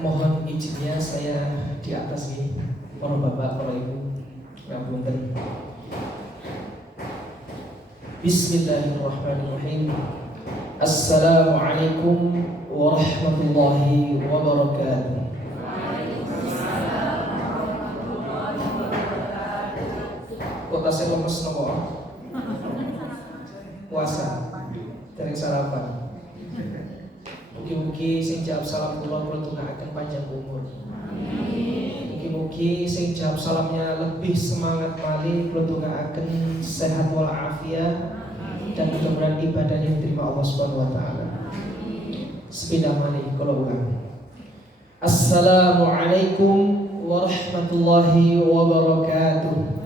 Mohon izinnya saya di atas ini, para bapak, para ibu, ngapunten. Bismillahirrahmanirrahim. Assalamualaikum warahmatullahi wabarakatuh. Kok tasnya lemes nopo? Puasa, dereng sarapan. Mugi-mugi sing jawab salam kula tungakaken panjang umur. Mugi-mugi sing jawab salamnya lebih semangat malih kula tungakaken sehat wal afiat dan mudah-mudahan ibadahnya diterima Allah Subhanahu wa taala. Sepeda malih kula ulang. Assalamualaikum warahmatullahi wabarakatuh.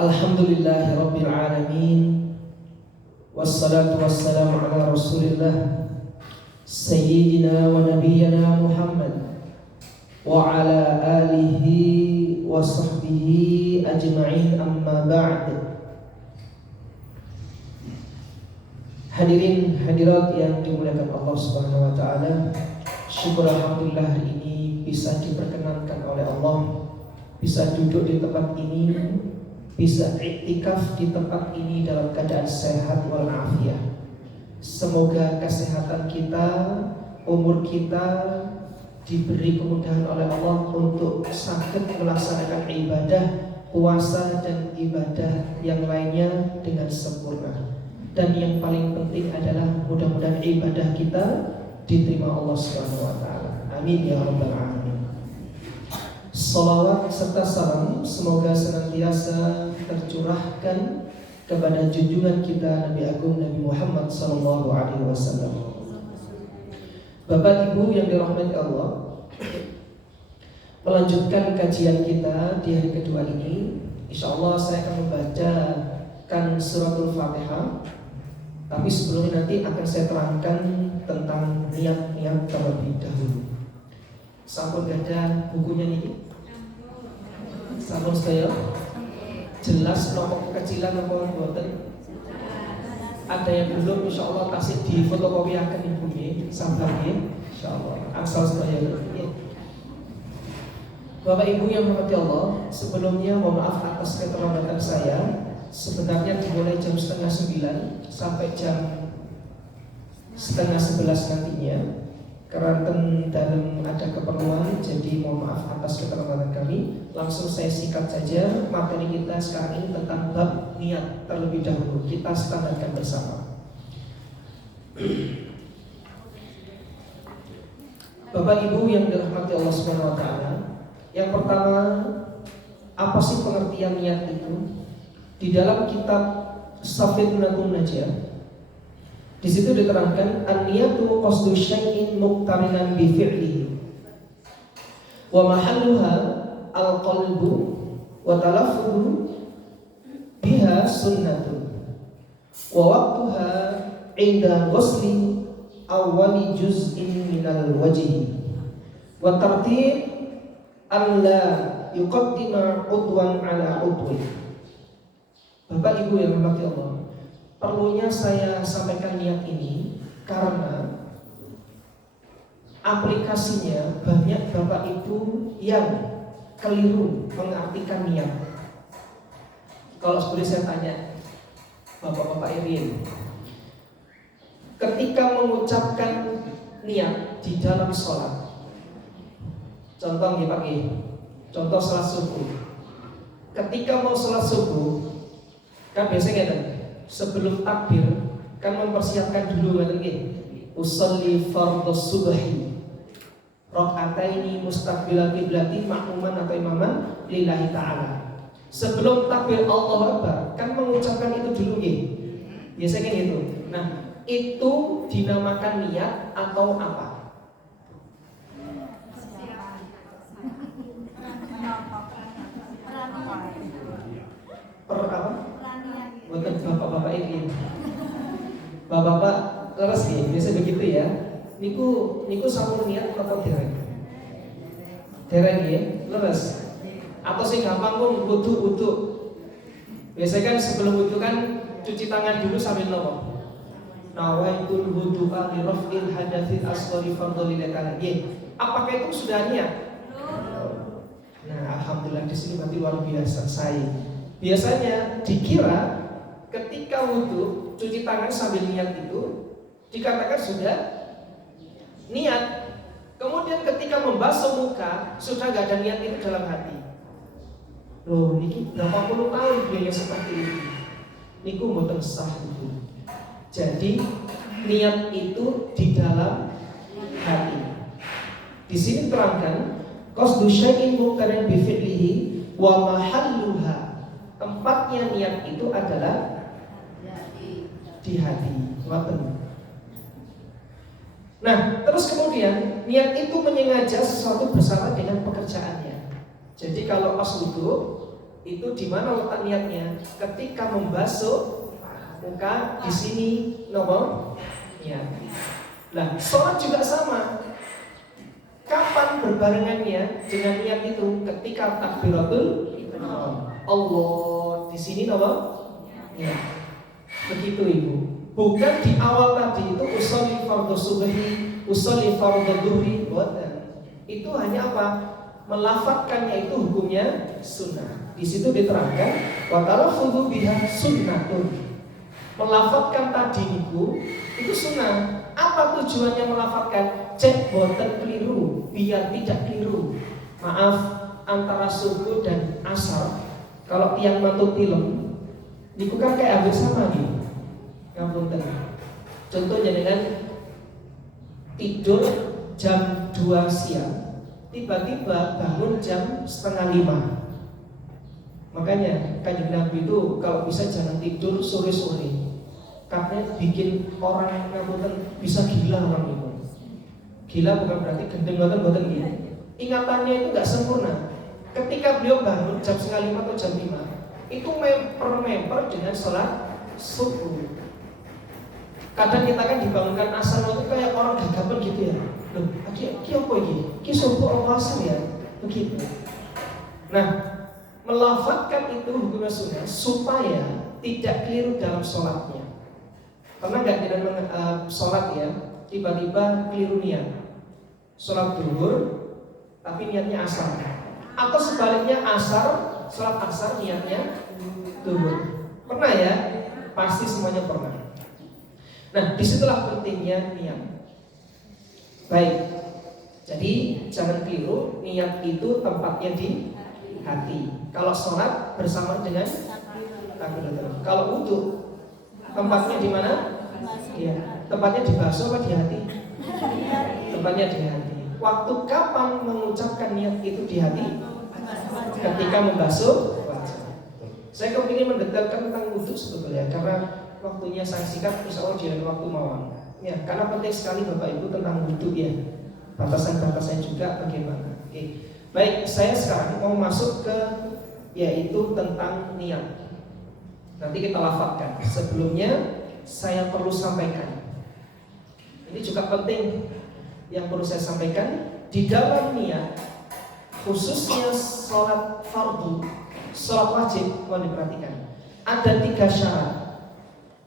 Alhamdulillahi Rabbil Alamin. Wassalatu wassalamu ala Rasulillah Sayyidina wa Nabiyyina Muhammad wa ala alihi wa sahbihi ajma'in, amma ba'd. Hadirin hadirat yang dimuliakan Allah Subhanahu wa taala, syukur alhamdulillah hari ini bisa diperkenankan oleh Allah, bisa duduk di tempat ini, bisa iktikaf di tempat ini dalam keadaan sehat walafiat. Semoga kesehatan kita, umur kita diberi kemudahan oleh Allah untuk sakit melaksanakan ibadah, puasa dan ibadah yang lainnya dengan sempurna. Dan yang paling penting adalah mudah-mudahan ibadah kita diterima Allah Subhanahu wa taala. Amin ya rabbal alamin. Salawat serta salam semoga senantiasa tercurahkan kepada junjungan kita Nabi Agung Nabi Muhammad sallallahu alaihi wasallam. Bapak Ibu yang dirahmati Allah, melanjutkan kajian kita di hari kedua ini, insyaallah saya akan membacakan suratul Fatihah. Tapi sebelumnya nanti akan saya terangkan tentang niat-niat terlebih dahulu. Sampun gada bukunya nih? Sampun saya jelas nomor kekecilan nomor buatan. Ada yang belum, insya Allah kasih di fotokopi akan ibunya sabarnya, insya Allah. Asal saya. Bapak Ibu yang dirahmati Allah, sebelumnya mohon maaf atas keterlambatan saya. Sebenarnya dimulai jam 8:30 sampai jam 10:30 nantinya. Karena dalam ada keperluan, jadi mohon maaf atas keterlambatan kami. Langsung saya singkat saja materi kita sekarang ini tentang bab niat terlebih dahulu. Kita standarkan bersama. Bapak Ibu yang dirahmati Allah Subhanahu wa taala, yang pertama, apa sih pengertian niat itu? Di dalam kitab Safinatun Najah, di situ diterangkan an-niyatu qasdu syai'in muqtarinan bi fi'lihi wa mahalluha al-qalbu wa talaffuzu biha sunnatun wa waqtuha 'inda ghusli awwali juz'in minal wajhi wa tartib an la yuqaddima udwan ala udwin. Bapak Ibu yang dirahmati Allah, perlunya saya sampaikan niat ini karena aplikasinya banyak Bapak Ibu yang keliru mengartikan niat. Kalau seperti saya tanya Bapak-bapak Irin, ketika mengucapkan niat di dalam sholat, contoh nih Pak, contoh sholat subuh. Ketika mau sholat subuh, kan biasanya kan sebelum takbir kan mempersiapkan dulu kan usolli fardhus subhi rakaataini mustaqbilal qiblati makmuman atau imaman lillahi ta'ala. Sebelum takbir Allahu Akbar kan mengucapkan itu dulu biasanya kan gitu. Nah, itu dinamakan niat atau apa? Bukan bapak-bapak ini. Bapak-bapak leres biasa begitu ya. Niku sampun niat apa dereng? Dereng leres. Atau sing gampang pun wudu. Biasanya kan sebelum wudu kan cuci tangan dulu sambil nopo. Nawaitul wudu'a li raf'il hadatsil asghari fardhu lillahi. Apakah itu sudah niat? Nah, alhamdulillah di sini berarti luar biasa saya. Biasanya dikira ketika wudu cuci tangan sambil niat itu dikatakan sudah niat. Kemudian ketika membasuh muka sudah gak ada niat itu dalam hati. Loh, ini berapa puluh tahun dia yang seperti ini. Niku mboten sah itu. Jadi niat itu di dalam hati. Di sini terangkan qasdu syai'in muqarran bi fi'lihi wa mahalluha. Tempatnya niat itu adalah di hati. Nah, terus kemudian niat itu menyengaja sesuatu bersama dengan pekerjaannya. Jadi kalau pas wudu itu di mana letak niatnya? Ketika membasuh muka di sini nomor niat. Nah, sholat juga sama. Kapan berbarengannya dengan niat itu? Ketika takbiratul ihram. Allah di sini nomor niat. Begitu Ibu. Bukan di awal tadi itu usolli fardhu subhi, usolli fardhu dhuhri, bukan. Itu hanya apa? Melafadzkannya itu hukumnya sunnah. Di situ diterangkan wa talaffuzu biha sunnatun. Melafadzkan tadi itu sunnah. Apa tujuannya melafadzkan? Cek boten keliru, biar tidak keliru. Maaf, antara subuh dan asar kalau tiang mantu film niku kan kayak hampir sama nih. Ngapunten. Contohnya dengan tidur jam 2 siang, tiba-tiba bangun jam setengah 5. Makanya Kanjeng Nabi itu kalau bisa jangan tidur sore-sore. Karena bikin orang ngapunten bisa gila orang itu. Gila bukan berarti gendeng boten gitu. Ingatannya itu enggak sempurna. Ketika beliau bangun jam setengah 5 atau jam 5, itu memper dengan sholat subuh. Kadang kita kan dibangunkan asar itu kayak orang gagapan gitu ya. Loh, ki apa iki? Ki subuh apa asar ya? Begitu. Nah, melafadzkan itu hukumnya sunnah supaya tidak keliru dalam sholatnya. Pernah nggak dengan sholat ya, tiba-tiba keliru niat? Sholat duhur, tapi niatnya asar. Atau sebaliknya asar, sholat asar niatnya duhur. Pernah ya? Pasti semuanya pernah. Nah, disitulah pentingnya niat. Baik, jadi jangan keliru, niat itu tempatnya di hati. Kalau sholat bersama dengan takbiratul. Kalau wudu tempatnya di mana? Ya, tempatnya di basuh apa di hati? Tempatnya di hati. Waktu kapan mengucapkan niat itu di hati? Ketika membasuh wajah. Saya kepingin mendetailkan tentang wudu sebetulnya karena waktunya saya singkat, insya Allah di waktu mawang. Ya, karena penting sekali Bapak Ibu tentang wudhu ya. Batasan-batasannya juga bagaimana. Oke. Baik, saya sekarang mau masuk ke yaitu tentang niat. Nanti kita lafadzkan. Sebelumnya saya perlu sampaikan. Ini juga penting yang perlu saya sampaikan di dalam niat, khususnya sholat fardu, sholat wajib, mohon diperhatikan. Ada 3 syarat.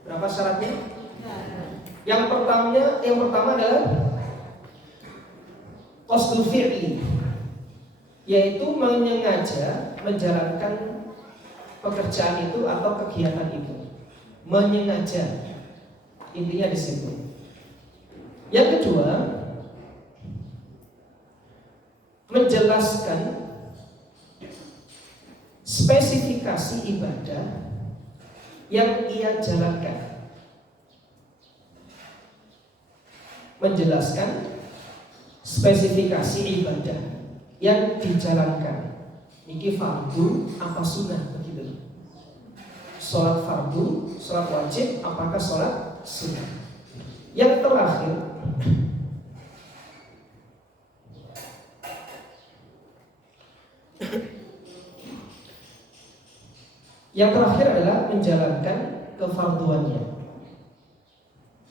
Berapa syaratnya? Yang pertama adalah qasdul fi'li, yaitu menyengaja menjalankan pekerjaan itu atau kegiatan itu. Menyengaja. Intinya di situ. Yang kedua, menjelaskan spesifikasi ibadah yang ia jalankan. Menjelaskan spesifikasi ibadah yang dijalankan. Niki fardu apa sunnah begitu. Sholat fardu, sholat wajib, apakah sholat sunnah. Yang terakhir, adalah menjalankan kefarduannya.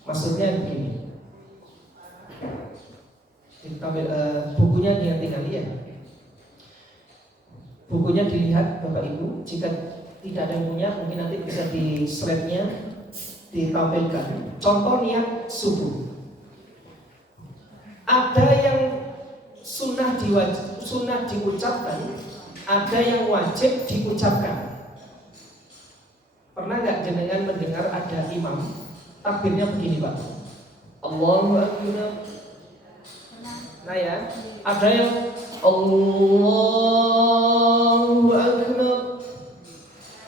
Maksudnya begini. Bukunya dia tinggal lihat. Bukunya dilihat Bapak Ibu. Jika tidak ada yang punya, mungkin nanti bisa di slide-nya ditampilkan. Contoh niat subuh. Ada yang sunnah diucapkan, ada yang wajib diucapkan. Pernah nggak jenengan mendengar ada imam takbirnya begini Pak? Allahu Akbar. Nah ya, ada yang Allahu Akbar.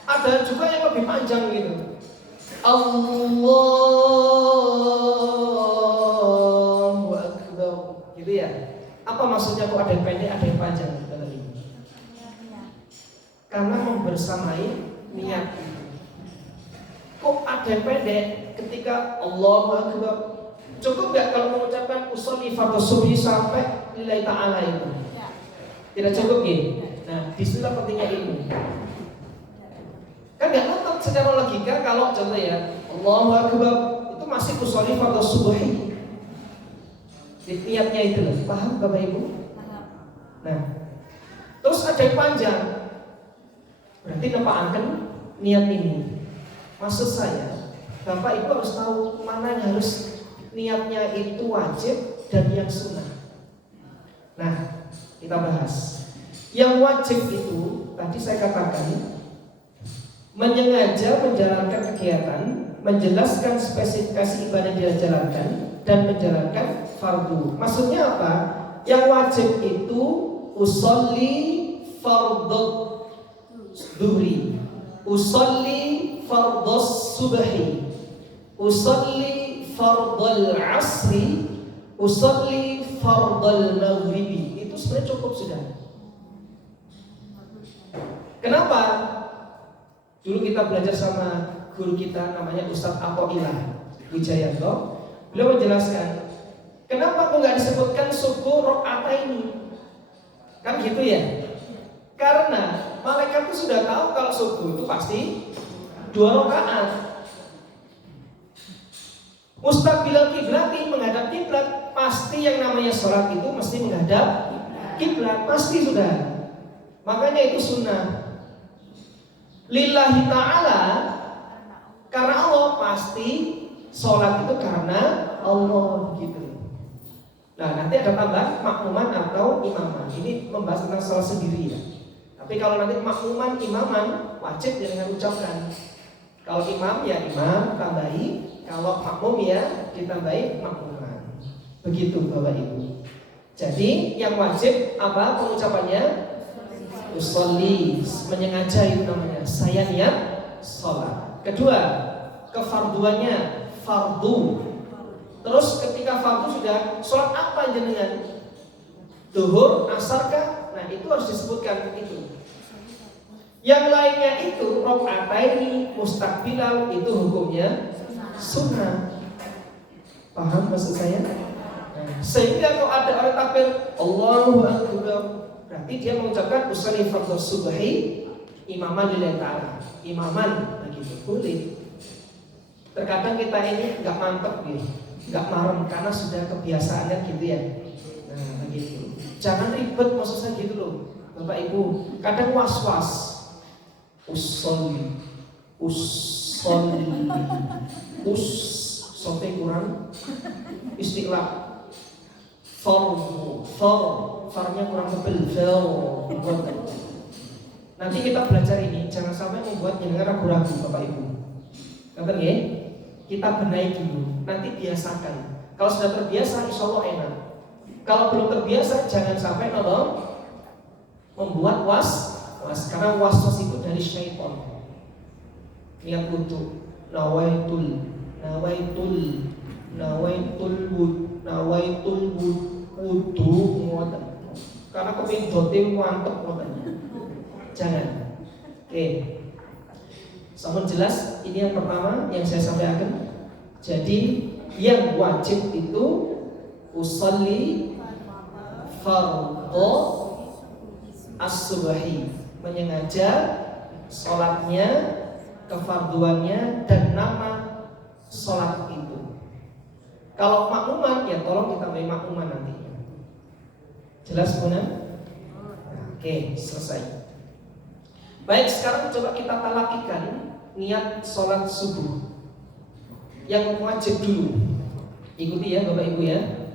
Ada juga yang lebih panjang gitu. Allahu Akbar. Gitu ya. Apa maksudnya kok ada yang pendek, ada yang panjang dalam ini? Karena membersamai niat. Kok ada yang pendek ketika Allahu Akbar? Cukup nggak kalau mengucapkan usolli fardhu subhi sampai lillahi ta'ala itu? Tidak cukup ya? Nah, disitulah pentingnya ilmu. Kan nggak nonton secara logika kalau contoh ya Allahu Akbar itu masih usolli fardhu subhi. Niatnya itu loh, paham Bapak Ibu? Nah, terus ada yang panjang, berarti nepaaken niat ini. Maksud saya, Bapak Ibu harus tahu mana yang harus niatnya itu wajib dan yang sunnah. Nah, kita bahas. Yang wajib itu tadi saya katakan menyengaja menjalankan kegiatan, menjelaskan spesifikasi ibadah yang dijalankan dan menjalankan fardu. Maksudnya apa? Yang wajib itu usolli fardhu dhuhri, usolli fardhu subhi, usolli fardhul asri, usolli fardhul maghribi. Itu sebenarnya cukup sudah. Kenapa? Dulu kita belajar sama guru kita namanya Ustadz Athoillah Wijayanto. Beliau menjelaskan kenapa kok nggak disebutkan subuh rakaat ini? Kan gitu ya? Karena malaikat itu sudah tahu kalau subuh itu pasti 2 rakaat. Mustaqbilal kiblati, menghadap kiblat, pasti yang namanya sholat itu mesti menghadap kiblat, pasti sudah. Makanya itu sunnah. Lillahi ta'ala, karena Allah, pasti sholat itu karena Allah gitu. Nah, nanti ada tambah makmuman atau imaman. Ini membahas tentang sholat sendiri ya. Tapi kalau nanti makmuman, imaman, wajib dengan ucapkan. Kalau imam ya imam, tambahi. Kalau makmum ya ditambahi makmuman. Begitu Bapak Ibu. Jadi yang wajib apa pengucapannya? Usolli, menyengaja itu namanya. Saya niat sholat. Kedua, kefarduannya fardu. Terus ketika fardu sudah sholat apa jenengan? Duhur, asarkah? Nah itu harus disebutkan itu. Yang lainnya itu rakaataini mustaqbilal itu hukumnya sunnah. Paham maksud saya? Nah, sehingga kalau ada orang takbir Allahu Akbar, berarti dia mengucapkan usolli fardhu subhi imaman lillahi ta'ala. Imaman begitu boleh. Terkadang kita ini nggak mantep gitu, nggak marem karena sudah kebiasaannya gitu ya. Nah begitu. Jangan ribet maksud saya gitu loh, Bapak Ibu. Kadang was-was. Usolli sampai kurang istilah farnya kurang tebel. Nanti kita belajar ini jangan sampai membuat jenengan ragu-ragu Bapak Ibu. Ngerti ya? Kita benahi dulu, nanti biasakan. Kalau sudah terbiasa insya Allah enak. Kalau belum terbiasa jangan sampai membuat was karena was itu dari syaitan. Niat wudu, nawaitul wudu ngoten. Karena kepengin dote mantep ngoten. Jangan. Oke. Sampun jelas ini yang pertama yang saya sampaikan. Jadi yang wajib itu usolli fardhu as-subhi, menyengaja sholatnya, kefarduannya dan nama sholat itu. Kalau makmuman ya tolong ditambahi makmuman nantinya. Jelas Bunda? Oke, selesai. Baik, sekarang coba kita talakikan niat sholat subuh yang wajib dulu. Ikuti ya Bapak Ibu ya.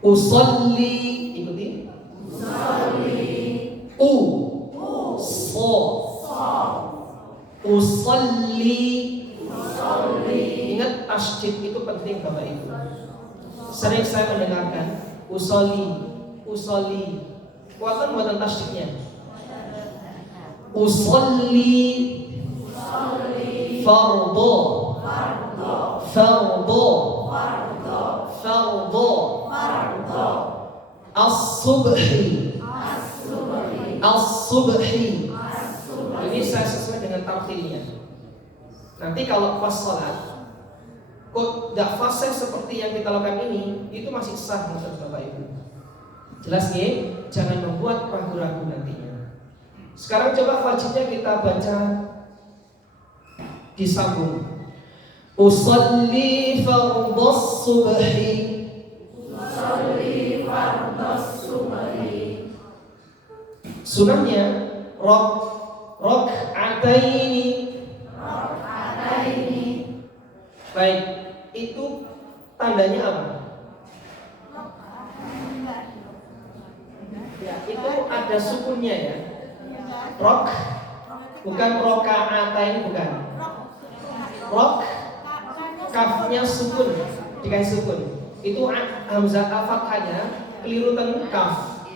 Usolli, ikuti. Usolli. So. Usolli. Ingat tasydid itu penting Bapak Ibu. Sering saya mendengarkan usolli. Kuatan buatan tasydidnya. Usolli fardu as-subhi. Ini saya sesuai dengan tartilnya. Nanti kalau pas sholat kok tidak fasih seperti yang kita lakukan ini, itu masih sah menurut Bapak Ibu. Jelas ya? Jangan membuat ragu-ragu nantinya. Sekarang coba wajibnya kita baca disambung. Usolli fardhas subhi. Sunahnya rok'ataini. Baik, itu tandanya apa? Ya, itu ada sukunnya ya. Rok, bukan roka'atain, bukan. Rok, kafnya sukun, dikasih sukun. Itu hamzah fathahnya keliru ten kaf.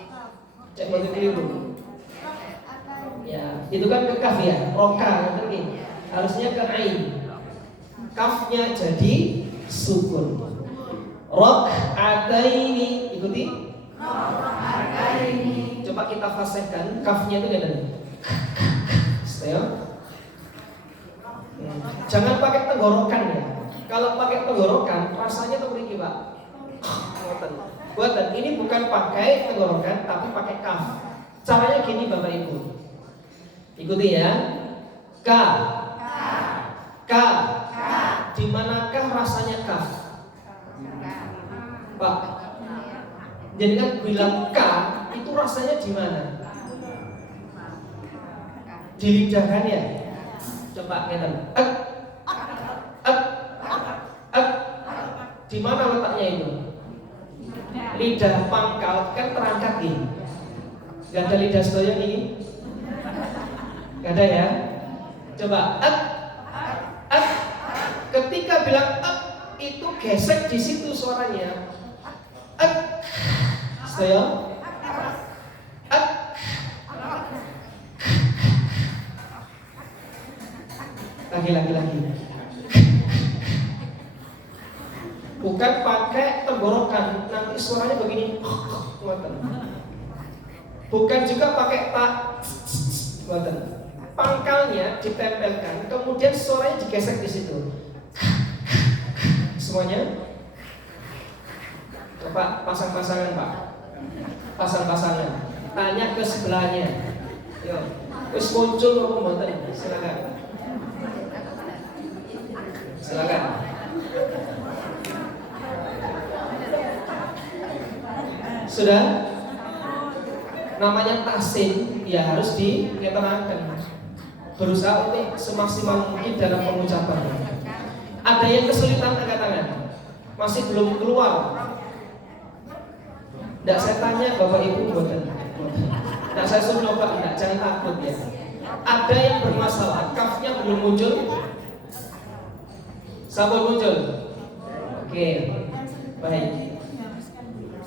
Cek berarti keliru. Ya, itu kan ke kaf ya, roka ngerti. Harusnya ke ain. Kafnya jadi sukun. Rok'ataini, ikuti. Coba kita fasihkan kafnya itu ada. Jangan pakai tenggorokan ya. Kalau pakai tenggorokan rasanya tuh begini Pak. Buatan. Ini bukan pakai tenggorokan tapi pakai kaf. Caranya gini Bapak Ibu. Ikuti ya. Ka. Di manakah rasanya kaf? Pak. Jadi kan bilang ka itu rasanya di mana? Di lidah kan ya? Coba ngeten. Di mana letaknya itu? Lidah pangkal kan terangkat nih. Gak ada lidah sedaya nih. Gak ada ya? Coba ketika bilang itu gesek di situ suaranya. Sedaya. Lagi. Bukan pakai tenggorokan, nanti suaranya begini. Bukan juga pakai tak. Pangkalnya ditempelkan, kemudian suaranya digesek di situ. Semuanya. Coba pasang-pasangan Pak. Pasang-pasangan. Tanya ke sebelahnya. Yo, terus muncul apa mboten? Silakan. Sudah? Namanya tahsin, ya harus diterangkan. Berusaha untuk semaksimal mungkin dalam pengucapan. Ada yang kesulitan angkat tangan, masih belum keluar. Tidak saya tanya Bapak Ibu buatan. Tidak saya suruh coba, tidak, jangan takut ya. Ada yang bermasalah, kafnya belum muncul. Sabun muncul. Oke, baik.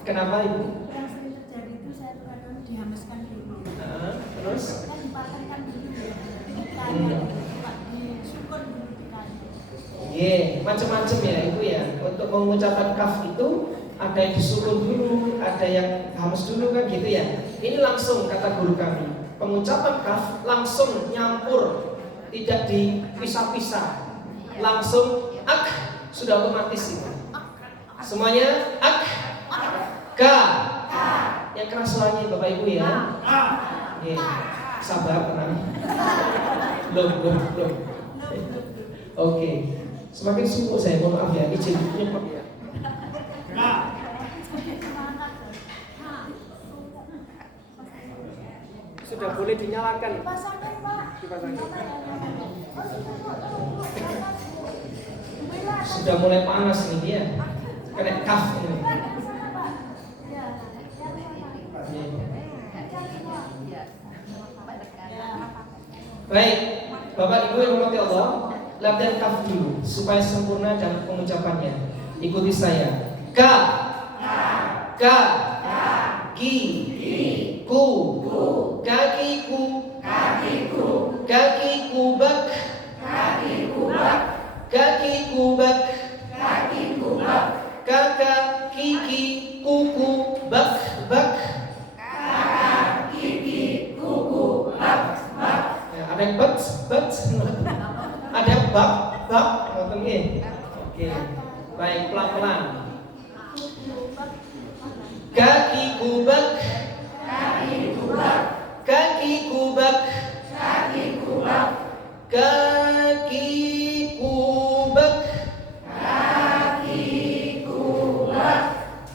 Kenapa Ibu? Yang sering terjadi itu saya kadang dihembuskan dulu. Terus? Kan dipatahkan dulu. Ditanya, disukun dulu ditanya. Macam-macam ya Ibu ya. Untuk mengucapkan kaf itu ada yang disukun dulu, ada yang hamus dulu kan gitu ya. Ini langsung kata guru kami. Pengucapan kaf langsung nyampur, tidak dipisah-pisah. Langsung sudah otomatis itu. Semuanya ka. Yang keras suaranya Bapak Ibu ya. Sabar, tenang. Belum. Oke. Semakin sibuk saya, mohon maaf ya. Izin cepat ya. sudah boleh dinyalakan. Dipasangkan, Pak. Dipasangkan. Sudah mulai panas nih dia. Kena kaf ini. Baik, Bapak Ibu yang dirahmati Allah, latihan kaf dulu supaya sempurna dalam pengucapannya. Ikuti saya. Ka, ki, ku, kakiku, kaki kubak, kaki kubak, kakak, kiki, kuku, bak, ya, ada yang bat, ada yang bak, oke. Baik, pelan-pelan. Kaki kubak, kaki kubak, kaki kubak, kaki kubak, kaki kubak, kaki kubak,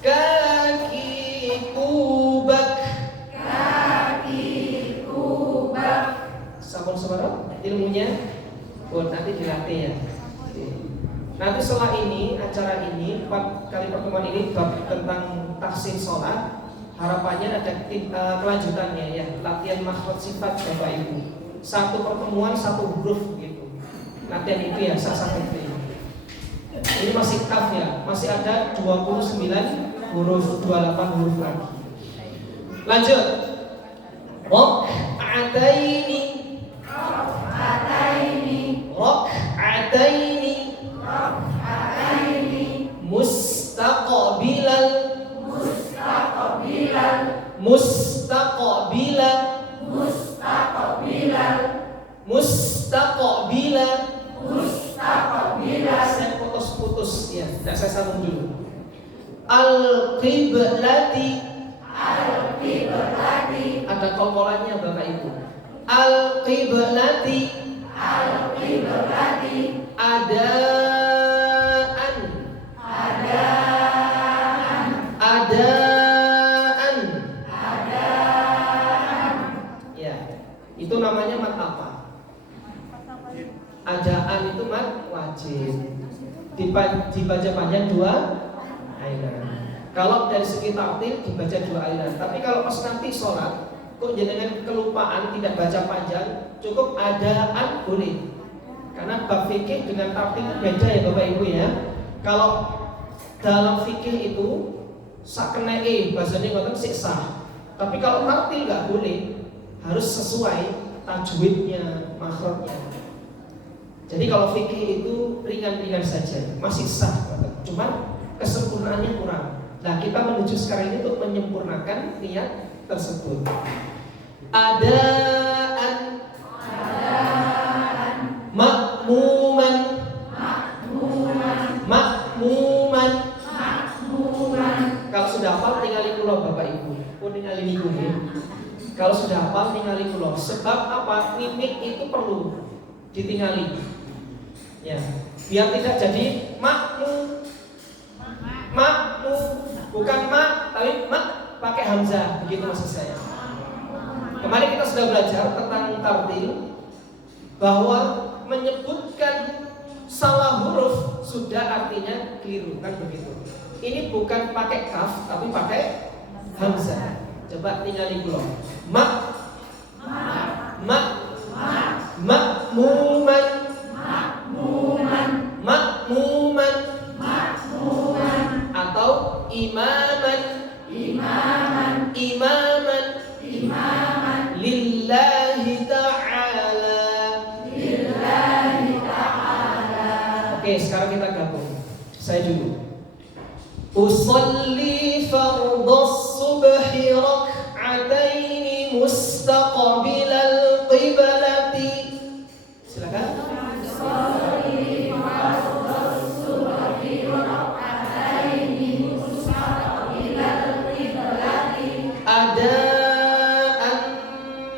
kaki kubak, kaki kubak. Sampun sebarang ilmunya buat nanti dilatih ya. Nanti setelah ini, acara ini, 4 kali pertemuan ini bab tentang taksim sholat. Harapannya ada kelanjutannya ya, latihan makhraj sifat Bapak Ibu. 1 pertemuan 1 huruf gitu. Latihan itu ya, sah-sah itu. Ini masih kaf ya, masih ada 29 huruf, 28 huruf lagi. Lanjut. Rok'ataini, mustaqbilan. Saya putus-putus ya, tidak saya sambung dulu. Al-qiblati, ada kolkolannya Bapak Ibu. Al-qiblati, adaan, ya, itu namanya mat apa? Adaan itu mat wajib. Dibaca panjang 2 ayat. Kalau dari segi taktil dibaca 2 ayat. Tapi kalau pas nanti sholat, kok jenengan kelupaan tidak baca panjang, cukup adaan boleh. Karena bab fikih dengan taktil itu beda ya Bapak Ibu ya. Kalau dalam fikih itu saknee bahasanya ngoten siksa. Tapi kalau taktil nggak boleh, harus sesuai tajwidnya, makhrajnya. Jadi kalau fikih itu ringan-ringan saja, masih sah, cuma kesempurnaannya kurang. Nah, kita menuju sekarang ini untuk menyempurnakan niat tersebut. Adaan, makmuman, Kalau sudah hafal tinggali kula Bapak Ibu. Pun tinggali niku nggih. Kalau sudah hafal tinggali kula. Sebab apa? Mimik itu perlu ditinggali. Ya, biar tidak jadi makmu, bukan mak, tapi mak pakai hamzah, begitu maksud saya. Kemarin kita sudah belajar tentang tartil, bahwa menyebutkan salah huruf sudah artinya keliru, kan begitu. Ini bukan pakai kaf, tapi pakai hamzah. Coba tinggali dulu. Makmuman, atau imaman, lillahi ta'ala. Oke, sekarang kita gabung. Saya dulu. Usalli fardhas subhi rak'ataini mustaqbilal qiblati. Silakan. Adaan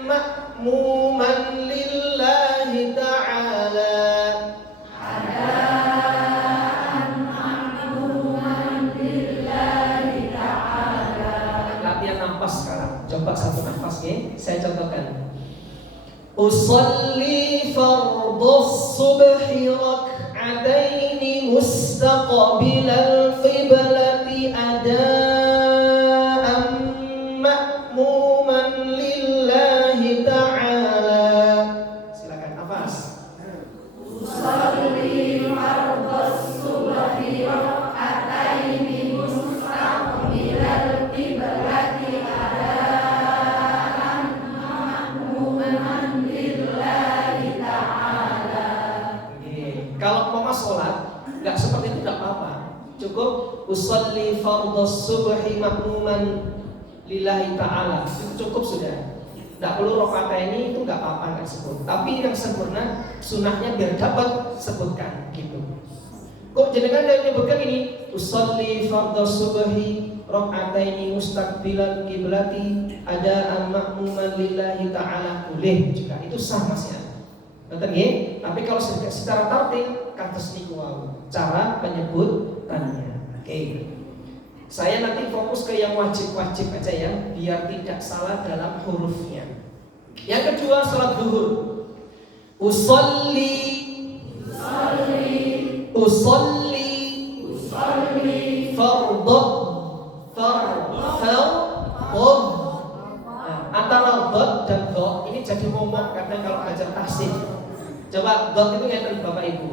makmuman lillahi ta'ala. Adaan makmuman lillahi cobakan. Usalli fardhus subhi rak'ataini mustaqbilal qiblati adaan ma'muman lillahi ta'ala. Silakan hafaz. Usalli fardhus subhi rak'ataini mustaqbilal qiblati adaan ma'muman lillahi ta'ala. Kalau mau sholat nggak seperti itu nggak apa-apa. Cukup usolli fardhus subhi makmuman lillahi ta'ala. Itu cukup sudah. Nggak perlu rakaataini itu nggak apa-apa, nggak sebut. Tapi yang sempurna sunnahnya biar dapat sebutkan gitu. Kok jenengan yang menyebutkan ini usolli fardhus subhi rakaataini mustaqbilal qiblati ada makmuman lillahi ta'ala, boleh juga. Itu sah Mas ya. Betul nggih? Tapi kalau secara tartil kados niku wau cara penyebutannya. Oke. Saya nanti fokus ke yang wajib-wajib aja ya, biar tidak salah dalam hurufnya. Yang kedua salat zuhur. Usolli fardhu antara dot dan dot ini jadi momok kadang kalau belajar tahsin. Coba dot itu ngeten Bapak Ibu.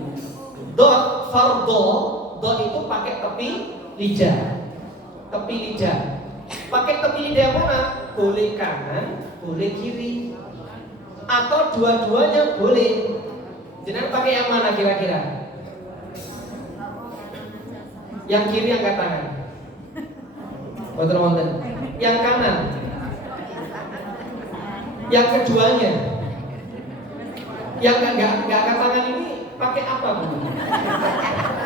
Dot fardhu, dot itu pakai tepi lidah. Tepi lidah. Pakai tepi lidah yang mana? Boleh kanan, boleh kiri. Atau dua-duanya boleh. Jenengan pakai yang mana kira-kira? Yang kiri angkat tangan. Wonten. Yang kanan. Yang keduanya. Yang enggak angkat tangan ini pakai apa, Bu?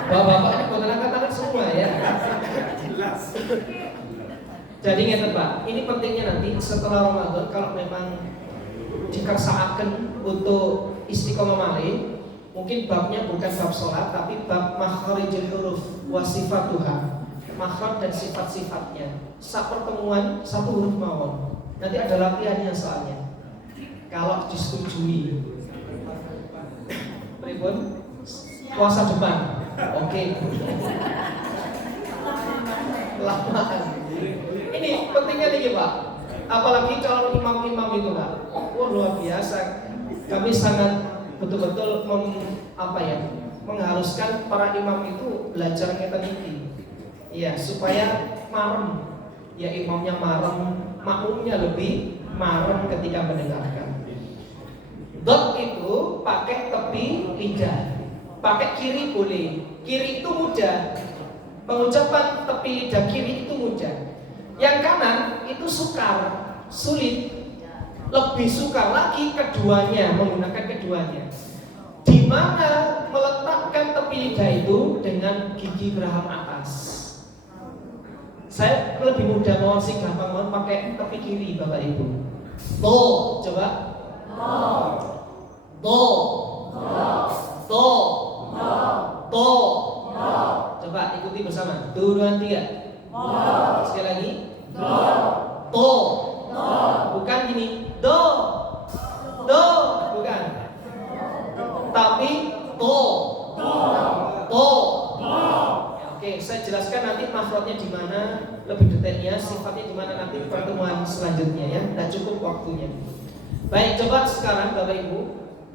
Bapak-bapak ini boten angkat tangan semua ya. Jelas. Jadi ngeten Pak, ini pentingnya nanti setelah Ramadan kalau memang dikersakaken untuk istiqomah malih, mungkin babnya bukan bab sholat tapi bab makharijul huruf wa sifatuha, makhraj dan sifat-sifatnya. Sak pertemuan satu huruf mawon. Nanti ada latihannya soalnya. Kalau disetujui. Pripun? Puasa depan. Oke. Lamaan. Ini pentingnya nih Pak. Apalagi calon imam-imam itu Pak. Wah luar biasa. Kami sangat betul-betul mengharuskan para imam itu belajar ngeten iki. Iya, supaya marem. Ya imamnya marem, makmumnya lebih marem ketika mendengarkan. Dot itu pakai tepi lidah. Pakai kiri boleh. Kiri itu mudah. Pengucapan tepi lidah kiri itu mudah. Yang kanan itu sukar, sulit. Lebih sukar lagi keduanya, menggunakan keduanya. Di mana meletakkan tepi lidah itu dengan gigi geraham atas. Saya lebih mudah mohon sih gampang mohon pakai tepi kiri Bapak Ibu. To, coba. To. Coba ikuti bersama. 2, 3. Sekali lagi. To. Bukan gini. Do, bukan. Tapi to. Oke, saya jelaskan nanti makhrajnya di mana, lebih detailnya, sifatnya di mana nanti pertemuan selanjutnya ya. Dan cukup waktunya. Baik, coba sekarang Bapak Ibu,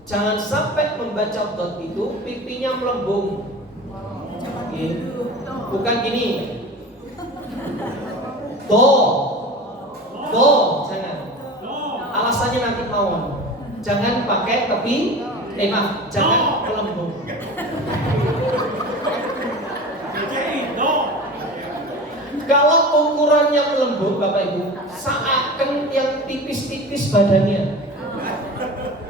jangan sampai membaca dot itu pipinya melembung. Oke. Bukan gini. Do, jangan. Alasannya nanti mawon. Jangan pakai tepi, jangan melembung. Kalau ukurannya melembung Bapak Ibu, seakan yang tipis-tipis badannya,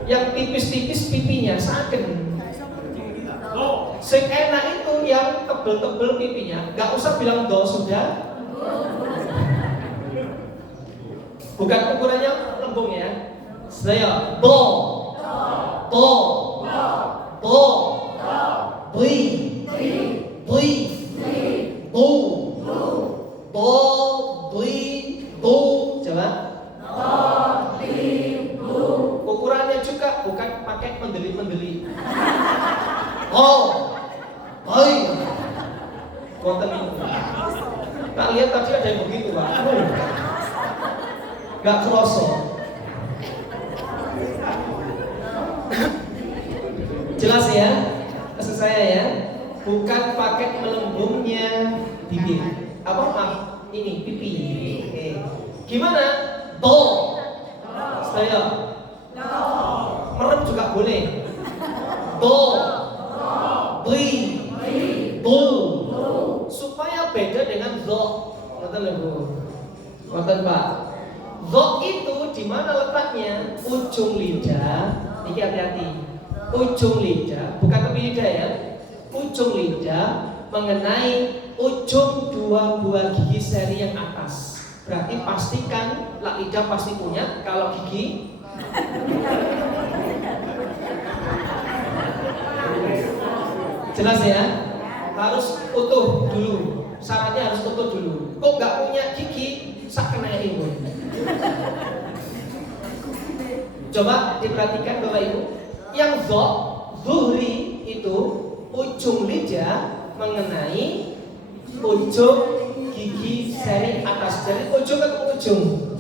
yang tipis-tipis pipinya, seakan. Sing enak itu yang tebel-tebel pipinya, nggak usah bilang do sudah. Bukan ukurannya lembung ya. Saya do, bui, do, bui, do. Coba. pakai mendelik-mendelik. Oh, hai, konten itu. Tak lihat tadi ada yang begitu Pak. Gak kerosok. Jelas ya, maksud saya ya, bukan pakai melembungnya bibir. Apa maaf? Ini pipi. Oke. Gimana? Do. Saya. Merem juga boleh. Do. Dri. Do. Supaya beda dengan zo. Ngerti lho Bu? Ngerti Pak? Zo itu di mana letaknya? Ujung lidah. Ini hati-hati. Ujung lidah, bukan tepi lidah ya. Ujung lidah mengenai ujung dua buah gigi seri yang atas. Berarti pastikan lidah pasti punya. Kalau gigi jelas ya, harus utuh dulu. Syaratnya harus utuh dulu. Kok nggak punya gigi, sak kena ilmu. Coba diperhatikan Bapak Ibu. Yang zuhri itu ujung lidah mengenai ujung gigi seri atas. Jadi ujung ke ujung.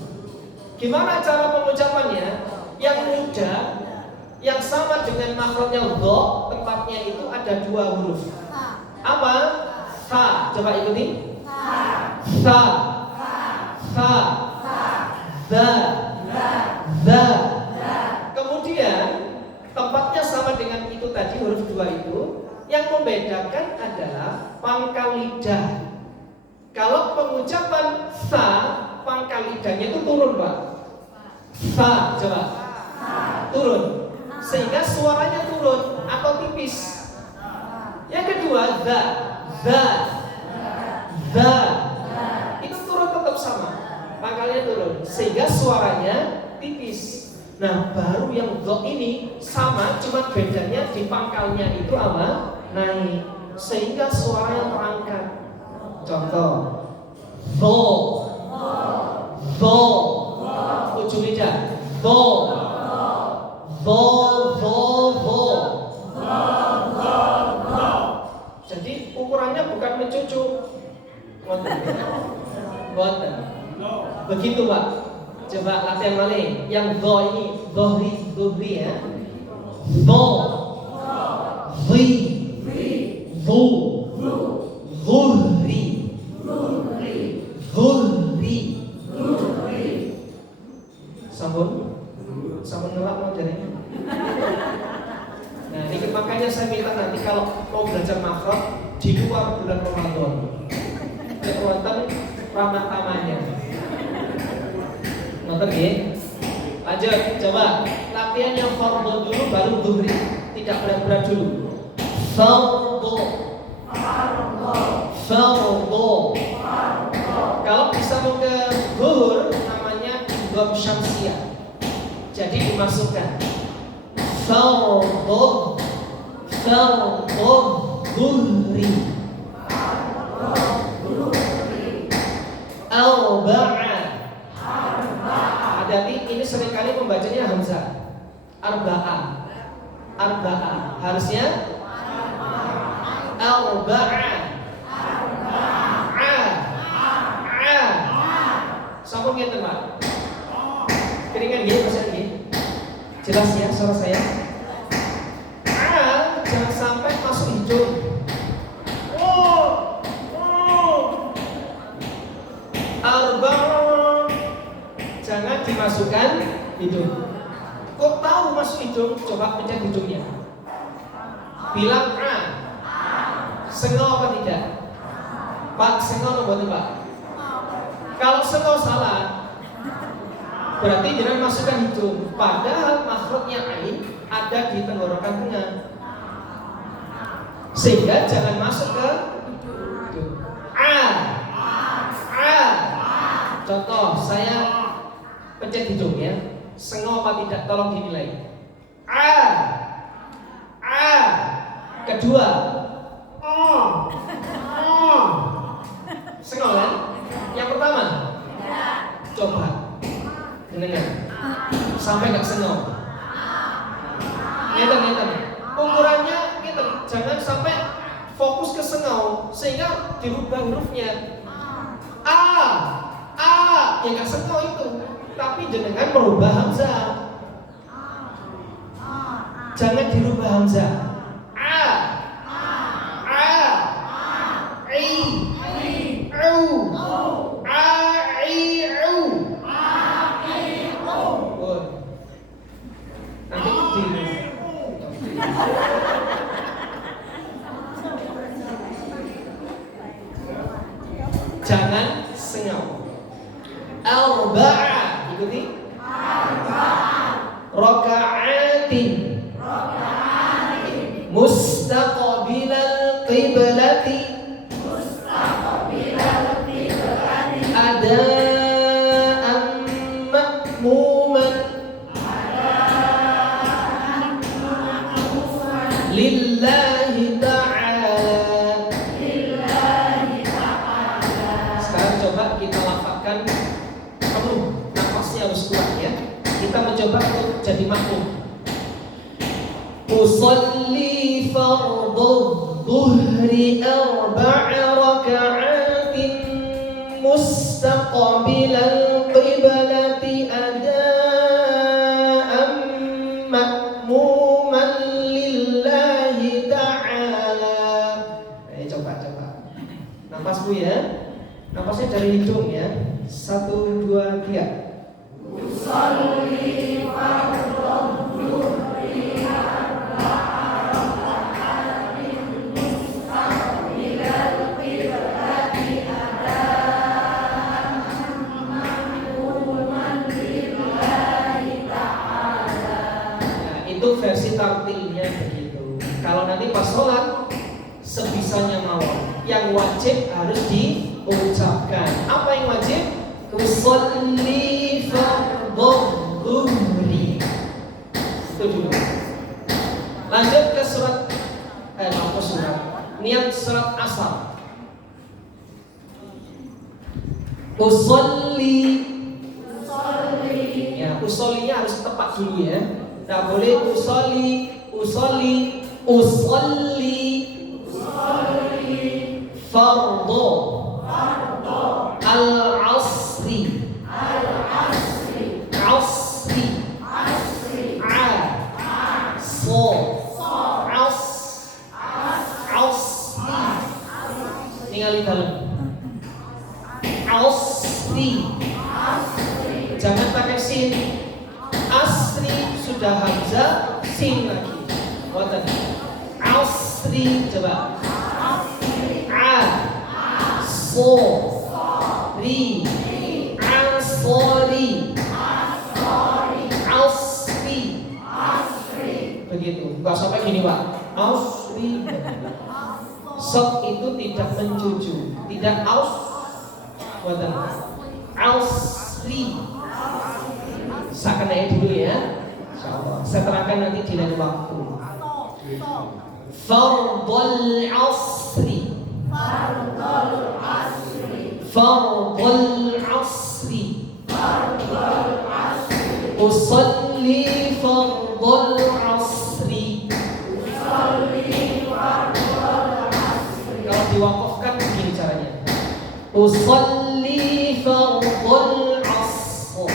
Gimana cara pengucapannya? Yang mudah, yang sama dengan makhrajnya dho, tempatnya itu ada dua huruf. Apa? Sa. Coba ikuti. Sa. Sa. Za. Za. Kemudian tempatnya sama dengan itu tadi, huruf dua itu. Yang membedakan adalah pangkal lidah. Kalau pengucapan sa, pangkal lidahnya itu turun Pak. Sa, coba turun, sehingga suaranya turun atau tipis. Yang kedua, za, itu turun tetap sama, pangkalnya turun, sehingga suaranya tipis. Nah, baru yang dho ini sama, cuma bedanya di pangkalnya itu apa? Naik, sehingga suaranya terangkat. Contoh, dho, ujung lidah, dho. Jadi ukurannya bukan mencucuk, begitu Pak. Coba latihan balik. Yang dho ini, dhuhri ya. Dho, dhi, dhu, dhuhri, Sambung ngelak mau jadi. Nah ini makanya saya minta nanti kalau mau belajar makhraj di luar bulan Ramadan, kekuatan ramatamanya. Nonton ya. Lanjut, coba latihan yang fardhu dulu baru dhuhri, tidak berat-berat dulu. Fardhu. Kalau bisa mau ke zuhur namanya idgham syamsiyah. Jadi dimasukkan fardhu dhuhri arba'a. Hati-hati, ini seringkali membacanya hamzah. Arba'a harusnya arba'a. Sambung ya teman. Keringan gini, persen gini. Jelas ya suara saya? Jangan sampai masuk hidung. Arba'a jangan dimasukkan hidung. Kok tahu masuk hidung? Coba pencet hidungnya. Bilang a. Sengau apa tidak? Pak, sengau apa buat Pak? Kalau sengau salah, berarti jangan masukkan hidung. Padahal makhrajnya ain ada di tenggorokan tengah, sehingga jangan masuk ke hidung. A. Contoh, saya pencet hidung ya. Sengau apa tidak? Tolong dinilai. A. Kedua. Sengau kan? Yang pertama. Coba dengar sampai nggak sengau. Ngeten. Ukurannya ngeten, jangan sampai fokus ke sengau sehingga dirubah hurufnya. A, ya gak sengau itu, tapi jenengan merubah hamzah. Jangan dirubah hamzah. Nanti kecil. Jangan sengau. Arba'ah, ikuti. Raka'atin. Mustaqbilal qiblati. Adaan ma'muman. Lillahi ta'ala. Sekarang coba kita lafazkan penuh, nafasnya harus kuat ya. Kita mencoba untuk jadi makmum. Usalli fardhu dhuhri arba'a raka'atin mustaqbilal qiblati adaan ma'muman lillahi ta'ala. Coba. Nafasmu ya. Nafasnya dari hidung ya. 1, 2, 3. Usolli fardhu dhuhri arba'a raka'atin mustaqbilal qiblati adaan ma'muman lillahi ta'ala. Nah, itu versi tartilnya begitu. Kalau nanti pas sholat sebisanya mawon. Yang wajib harus diucapkan. Apa yang wajib? Usolli fardhu dhuhri. Itu dulu. Lanjut ke surat niat surat asar. Usolli. Ya, usollinya harus tepat dulu ya. Tidak boleh usolli fardhu al-asri ningali dalam asri. Jangan pakai sin. Asri sudah hamzah, sin lagi. Watan asri, coba. Asri, asri. Begitu. Enggak sampai gini, Pak. Asri. Sok itu tidak mencucu, tidak aus. Watan asri. Saya kenai dulu ya. Insyaallah. Saya terangkan nanti di lain waktu. Fardhul asri. Usalli fardhul asri. Kalau diwakafkan begini caranya. Usalli fardhul asr.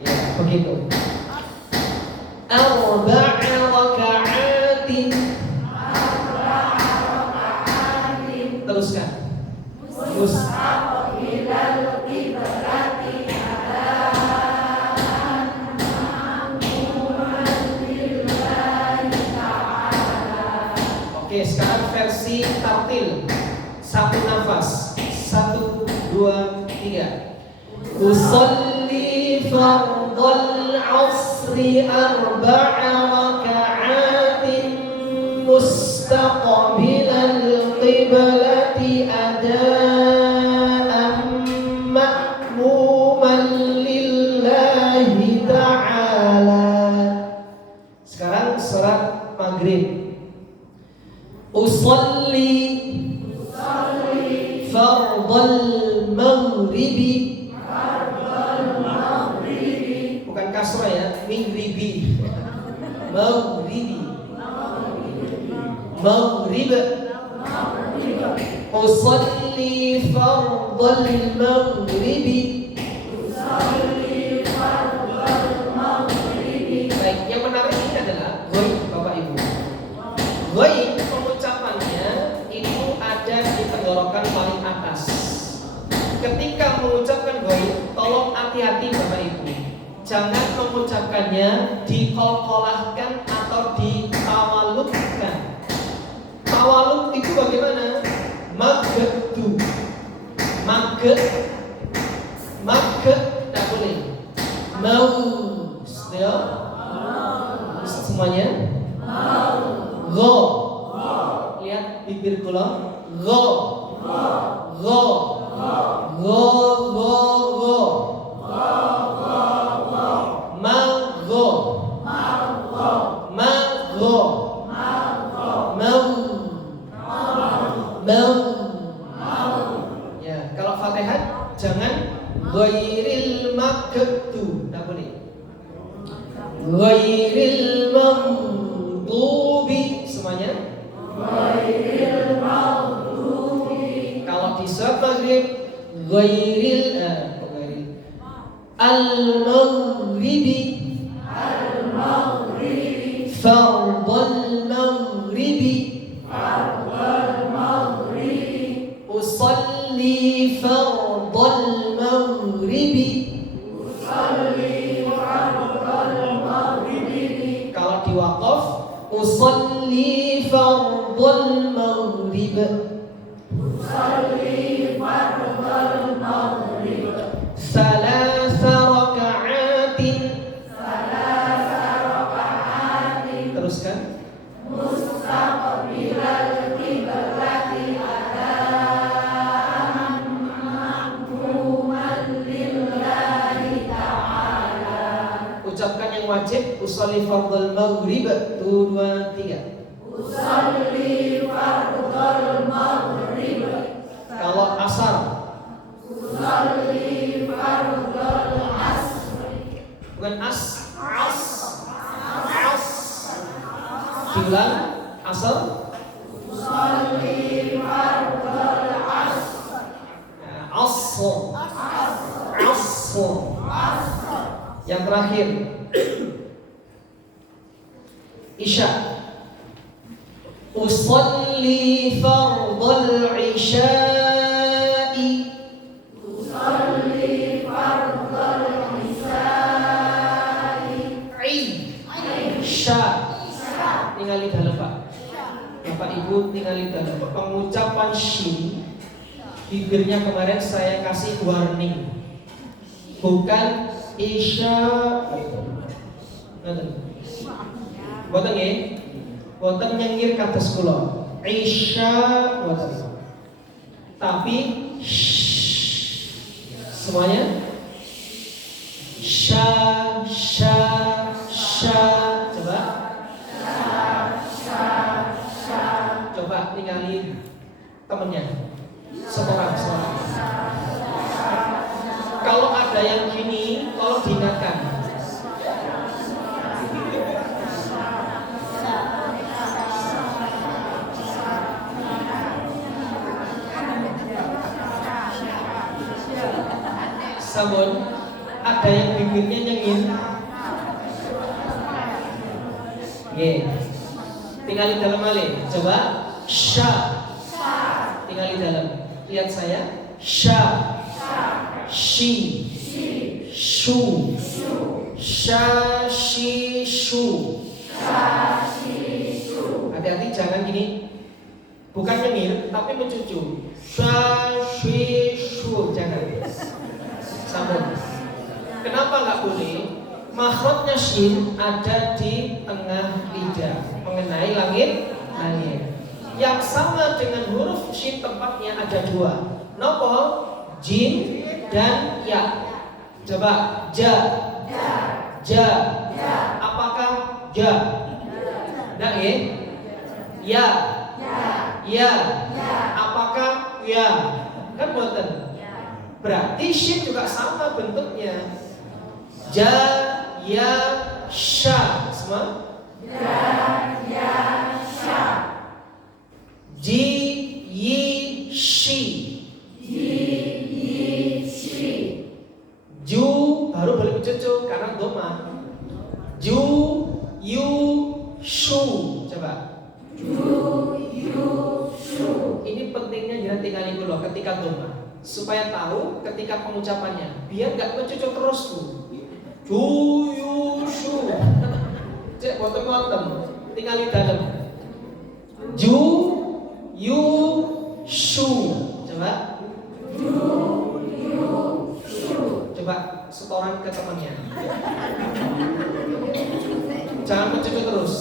Ya, begitu. Arba'a raka'atin. Teruskan. Mustaqbilal qiblati adaan ma'muman lillahi ta'ala. Oke, sekarang versi tartil. Satu nafas. 1, 2, 3. Usalli fardhal asri arba'a raka'atin mustaqbilal qiblati adaan ma'muman lillahi ta'ala. Sekarang surat Maghrib. Usalli fardhal maghribi mingribi. Maghribi. Maghrib. Usalli fardal maghribi. Baik, yang menarik ini adalah ghaib, Bapak Ibu. Ghaib pengucapannya itu ada di tenggorokan paling atas. Ketika mengucapkan ghaib, tolong hati-hati Bapak Ibu. Jangan mengucapkannya dikolkolahkan atau ditawaludkan. Tawalud itu bagaimana? Magedu. Mage tidak boleh. Mau, ya? Semuanya. Go. Lihat bibir kula. Go. Go. Go. Mago. Ya, kalau Fatihah jangan ghairil maghdubi, enggak boleh. Ghairil maghdubi semuanya. Ghairil maghdubi. Kalau di surat maghrib ghairil al-maghribi. Fardal maghribi. Usalli fardal maghribi. Kalau di waqaf usalli fardal maghrib. Salasa raka'atin. Teruskan. Mustaqbilal qiblati adaman ma'muman lillahi ta'ala. Ucapkan yang wajib. Usalli fardal maghrib. 1, 2, 3. Usalli fardal maghrib. Kalau asar usalli fardal asr. Bukan as. Diulang. Asar usalli fardal asr. Asr. Yang terakhir Isya. Usalli fardal isya'i. Usalli fardal isya'i. Isya. Tinggal di dalam Pak. Bapak Ibu tinggal di dalam. Pengucapan shin bibirnya kemarin saya kasih warning. Bukan isya. Boten nggih. Boten nyengir kados kula. Isya boten. Tapi semuanya sya. Coba tinggalin temennya seorang. Kalau ada yang gini, tolong diingatkan. Sabun, ada yang bibirnya nyengir. Tinggal di dalam malih. Coba sya. Tinggal di dalam. Lihat saya. Sya. Shi. Shu. Sya. Shi. Shu. Hati-hati jangan gini. Bukan nyengir tapi mencucu. Sya. Shi. Shu. Jangan. Sambung. Kenapa nggak boleh? Makhrajnya shin ada di tengah lidah, mengenai langit. Yang sama dengan huruf shin tempatnya ada 2. Nopo? Jim dan ya. Coba ja. Apakah ja? Enggak ya? Ya. Apakah ya? Kan boten. Berarti shin juga sama bentuknya. Ja, ya, sya. Semua? sya. Ji, yi, shi. shi. Ju baru boleh bercucu karena doma. Ju, yu, shu. Coba. shu. Ini pentingnya jangan tinggalin dulu ketika doma, supaya tahu ketika pengucapannya, biar nggak mencucu terus tuh. Ju, yu, shu. Cek bottom, tinggalin dalam. Ju, yu, shu. Coba. Coba setoran ke temannya. Jangan mencucu terus.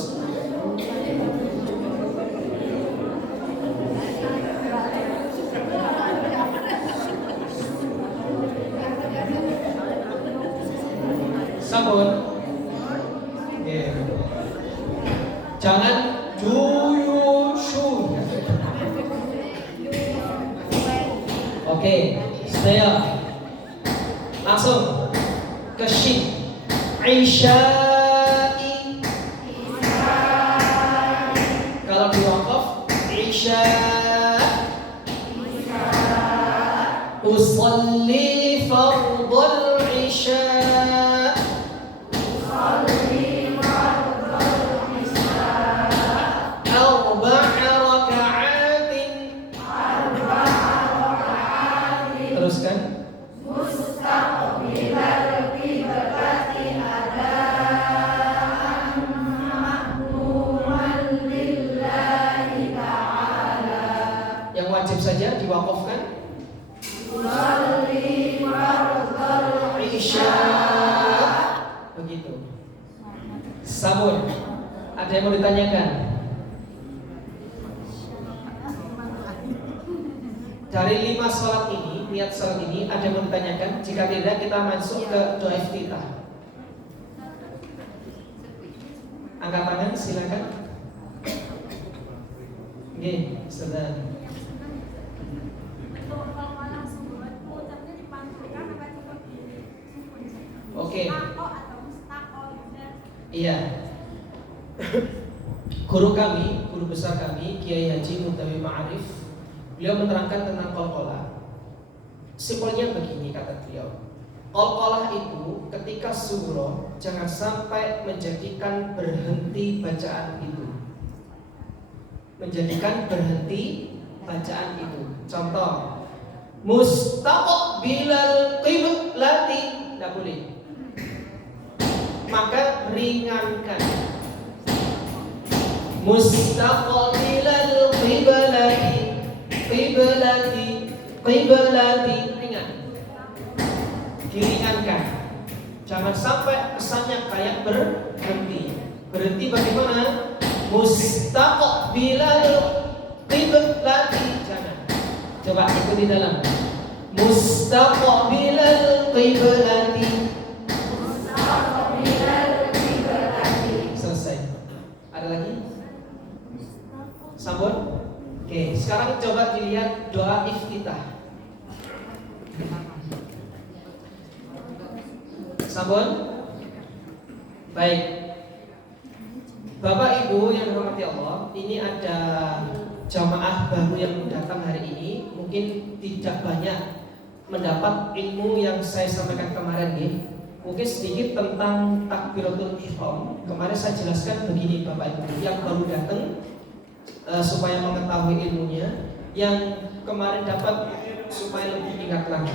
Sabun. Oke. Jangan juyushu. Oke, saya langsung ke shin. Isya'i. Kalau di wakaf isya. Usalli fardal isya. Teruskan. Mustaqbilal qiblati adaan ma'muman lillahi ta'ala. Yang wajib saja diwakafkan. Usalli fardal Isya. Begitu. Sabun. Ada yang mau ditanyakan? Dari 5 sholat ini, niat sholat ini, ada yang mau ditanyakan? Jika tidak, kita masuk ke doa iftitah. Angkat tangan, silakan. Oke, sedang. Oke. Iya. Guru kami, guru besar kami, Kiai Haji Mutawi Ma'arif, beliau menerangkan tentang qalqalah. Simpelnya begini kata beliau. Qalqalah itu ketika surah jangan sampai menjadikan berhenti bacaan itu. Menjadikan berhenti bacaan itu. Contoh, mustaqbilal qiblati, tidak boleh. Maka ringankan. Mustaqbilal qiblati, qiblati, ringan. Diringankan. Jangan sampai kesannya kayak berhenti. Berhenti bagaimana? Mustaqbilal qiblati. Jangan. Coba ikuti dalam. Mustaqbilal qiblati. Selesai. Ada lagi? Sabun? Oke, sekarang coba dilihat doa iftitah. Sabun? Baik. Bapak Ibu yang dirahmati Allah, ini ada jamaah baru yang datang hari ini. Mungkin tidak banyak mendapat ilmu yang saya sampaikan kemarin nih. Mungkin sedikit tentang takbiratul ihram. Kemarin saya jelaskan begini Bapak Ibu yang baru datang supaya mengetahui ilmunya. Yang kemarin dapat supaya lebih ingat lagi.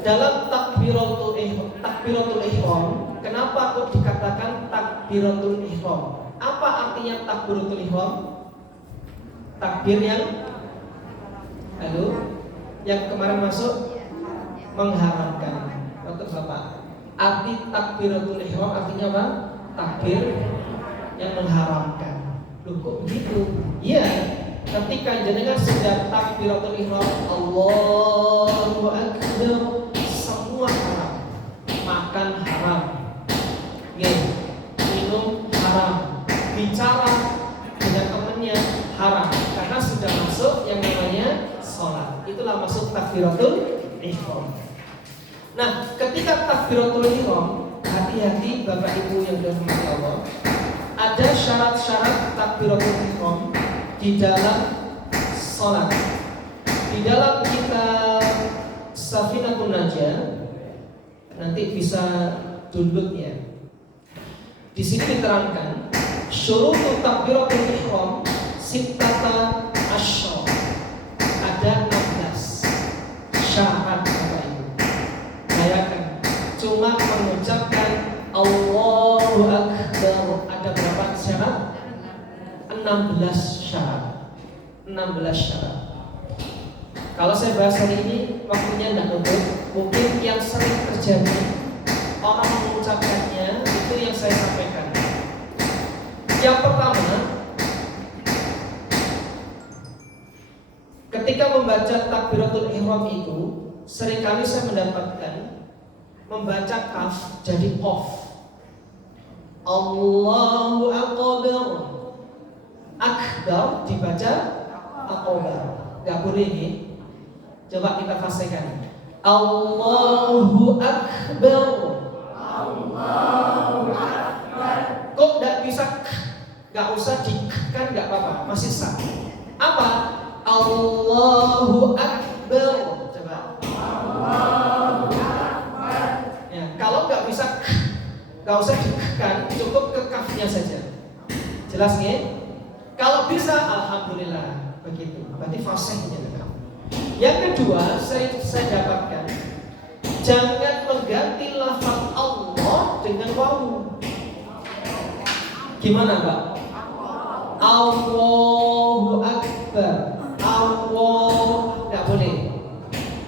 Dalam takbiratul ihram, kenapa kok dikatakan takbiratul ihram? Apa artinya takbiratul ihram? Takbir yang yang kemarin masuk mengharapkan. Dokter Bapak, arti takbiratul ihram artinya apa? Takbir yang mengharamkan. Loh kok begitu? Iya, ketika jenengan sedang takbiratul ihram, Allahu Akbar, semua haram. Makan haram, minum haram, bicara dengan temannya haram, karena sudah masuk yang namanya sholat. Itulah masuk takbiratul ihram. Nah, ketika takbiratul ihram, hati-hati Bapak Ibu yang dirahmati Allah. Ada syarat-syarat takbiratul ihram di dalam salat. Di dalam kitab Safinatun Najah nanti bisa downloadnya. Di sini diterangkan syurutut takbiratul ihram sittata asyra. Ada 16 syarat Bapak Ibu. Bayangkan cuma mengucapkan Allahu Akbar ada berapa syarat? 16 syarat. 16 syarat. Kalau saya bahas hari ini waktunya tidak cukup. Mungkin yang sering terjadi orang mengucapkannya itu yang saya sampaikan. Yang pertama, ketika membaca takbiratul ihram itu seringkali saya mendapatkan membaca kaf jadi qaf. Allahu Akbar. Akbar dibaca akbar. Gak boleh ini. Coba kita fasihkan. Allahu Akbar. Allahu Akbar. Kok gak bisa gak usah kan gak apa-apa, masih sah. Apa? Allahu Akbar. Coba. Allahu Akbar. Ya, kalau gak bisa gak usah kan, cukup ke kafnya saja. Jelas nggih? Kalau bisa alhamdulillah begitu. Berarti fasihnya. Yang kedua, saya dapatkan jangan mengganti lafaz Allah dengan wawu. Gimana, Pak? Allahu Akbar. Allah nggak boleh.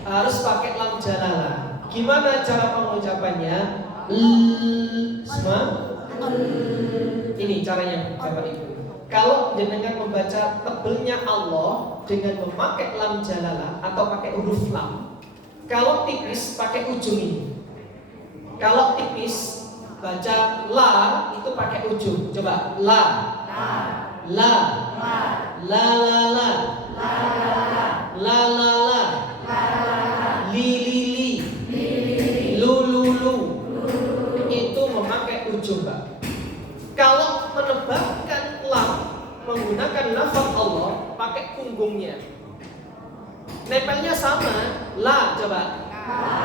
Harus pakai lam jalalah. Gimana cara pengucapannya? Semua? Ini caranya, Bapak Ibu. Kalau jenengan membaca tebelnya Allah dengan memakai lam jalalah atau pakai huruf lam, kalau tipis pakai ujung ini. Kalau tipis baca la itu pakai ujung. Coba la, la, la, la, li, lu, itu memakai ujung, Pak. Kalau menebakkan lam menggunakan lafaz Allah pakai punggungnya. Nempelnya sama, la coba.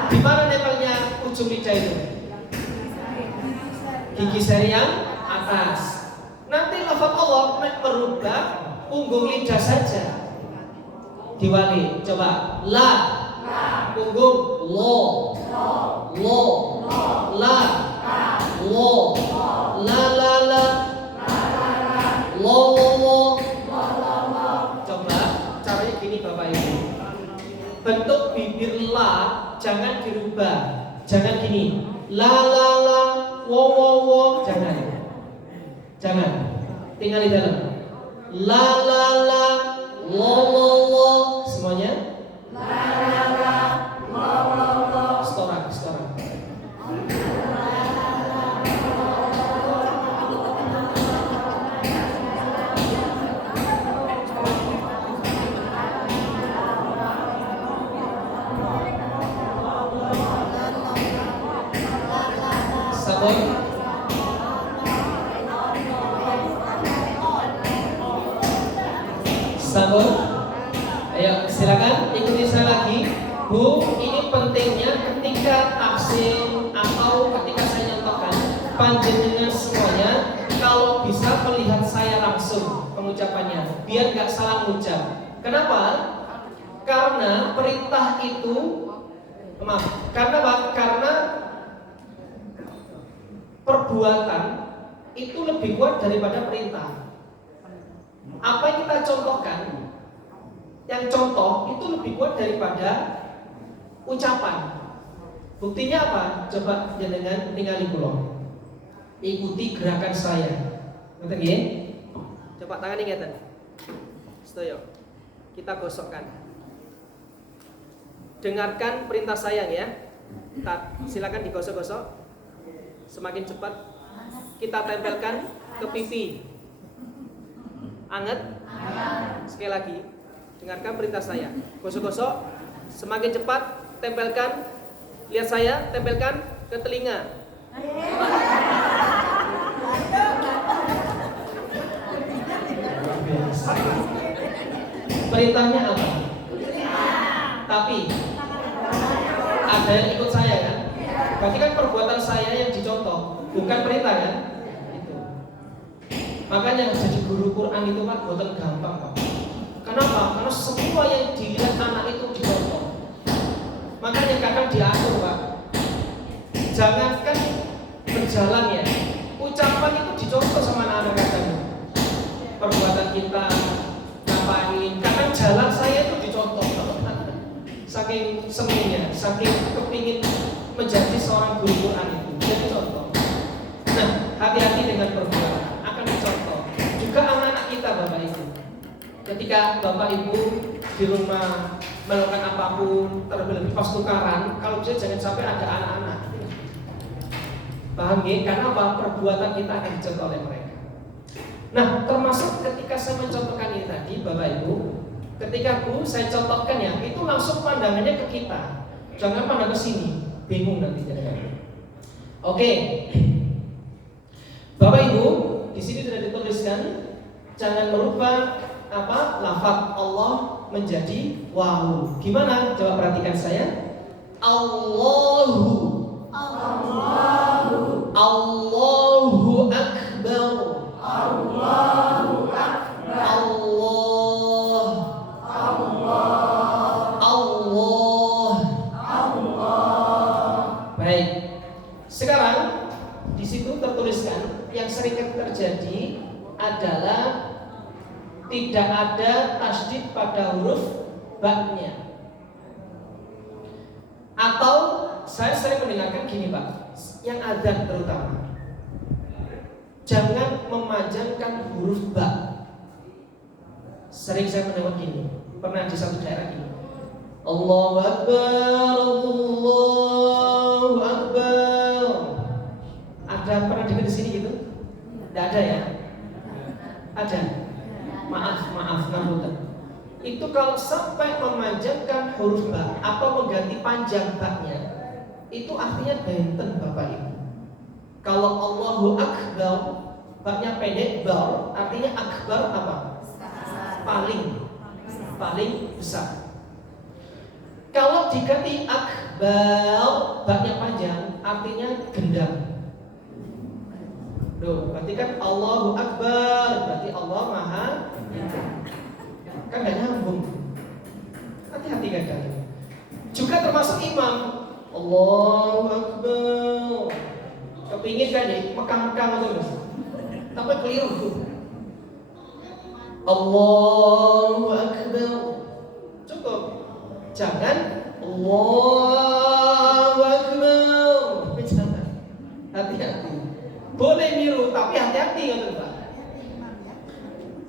Di mana nempelnya ujung lidah itu? Gigi seri yang atas. Nanti lafaz Allah merubah punggung lidah saja. Diwali, coba la, punggung lo, la, lo, la, lo. Coba caranya gini Bapak Ibu. Bentuk bibir la jangan dirubah. Jangan gini. La, wo, jangan. Tinggal di dalam. La, lo, semuanya. Setoran. Sabun. Ayo silakan ikuti saya lagi. Bu, ini pentingnya ketika tafsir atau ketika saya nyontohkan panjenengan semuanya kalau bisa melihat saya langsung pengucapannya biar gak salah ucap. Kenapa? Karena perintah itu karena perbuatan itu lebih kuat daripada perintah. Apa yang kita contohkan, yang contoh itu lebih kuat daripada ucapan. Buktinya apa? Coba jenengan ningali kula. Ikuti gerakan saya. Ngoten nggih? Coba tangan ngeten. Sedaya. Kita gosokkan. Dengarkan perintah saya ya. Silakan digosok-gosok. Semakin cepat kita tempelkan ke pipi. Anget. Sekali lagi, dengarkan perintah saya. Gosok-gosok. Semakin cepat tempelkan. Lihat saya, tempelkan ke telinga. Perintahnya apa? Tapi ada yang ikut saya kan? Berarti kan perbuatan saya yang dicontoh, bukan perintah kan? Itu. Makanya jadi guru Quran itu Pak, bukan gampang Pak. Kenapa? Karena semua yang dilihat anak itu dicontoh. Makanya kadang diatur Pak. Jangankan berjalan ya, ucapan itu dicontoh sama anak-anak kadang. Perbuatan kita ngapain? Kadang jalan saya itu dicontoh. Saking seninya, saking kepingin menjadi seorang guru Quran itu, jadi contoh. Nah, hati-hati dengan perbuatan, akan dicontoh. Juga anak-anak kita Bapak Ibu. Ketika Bapak Ibu di rumah melakukan apapun, terlebih pas tukaran, kalau bisa jangan sampai ada anak-anak. Paham ya? Karena apa? Perbuatan kita akan dicontoh oleh mereka. Nah, termasuk ketika saya mencontohkan ini tadi, Bapak Ibu, ketika saya contohkan ya, itu langsung pandangannya ke kita. Jangan pandang ke sini, bingung nanti jadinya. Oke. Bapak Ibu, di sini sudah dituliskan, jangan merubah lafaz Allah menjadi wawu. Gimana? Coba perhatikan saya. Allahu Akbar. Baik. Sekarang di situ tertuliskan yang sering terjadi adalah tidak ada tasydid pada huruf ba-nya. Atau saya sering mendengarkan gini Pak, yang adzan terutama, jangan memanjangkan huruf ba. Sering saya mendengar gini, pernah di satu daerah gini, Allahu Akbar, Allahu Akbar. Ada pernah dengar di sini gitu? Tidak ada ya? Ada. Maaf, ngapunten. Itu kalau sampai memanjangkan huruf ba atau mengganti panjang ba-nya, itu artinya benten Bapak Ibu. Kalau Allahu Akbar, ba-nya pendek, bar, artinya akbar apa? Paling besar. Kalau diganti akbar, ba-nya panjang, artinya gendam. Loh, berarti kan Allahu Akbar, berarti Allah Maha. Kan gak nyambung. Hati-hati kadang. Juga termasuk imam. Allahu Akbar. Kepingin kan nih, Mekah-Mekah terus. Tapi keliru. Allahu Akbar. Cukup. Jangan Allahu Akbar. Jangan. Hati-hati. Boleh niru, tapi hati-hati kan Pak.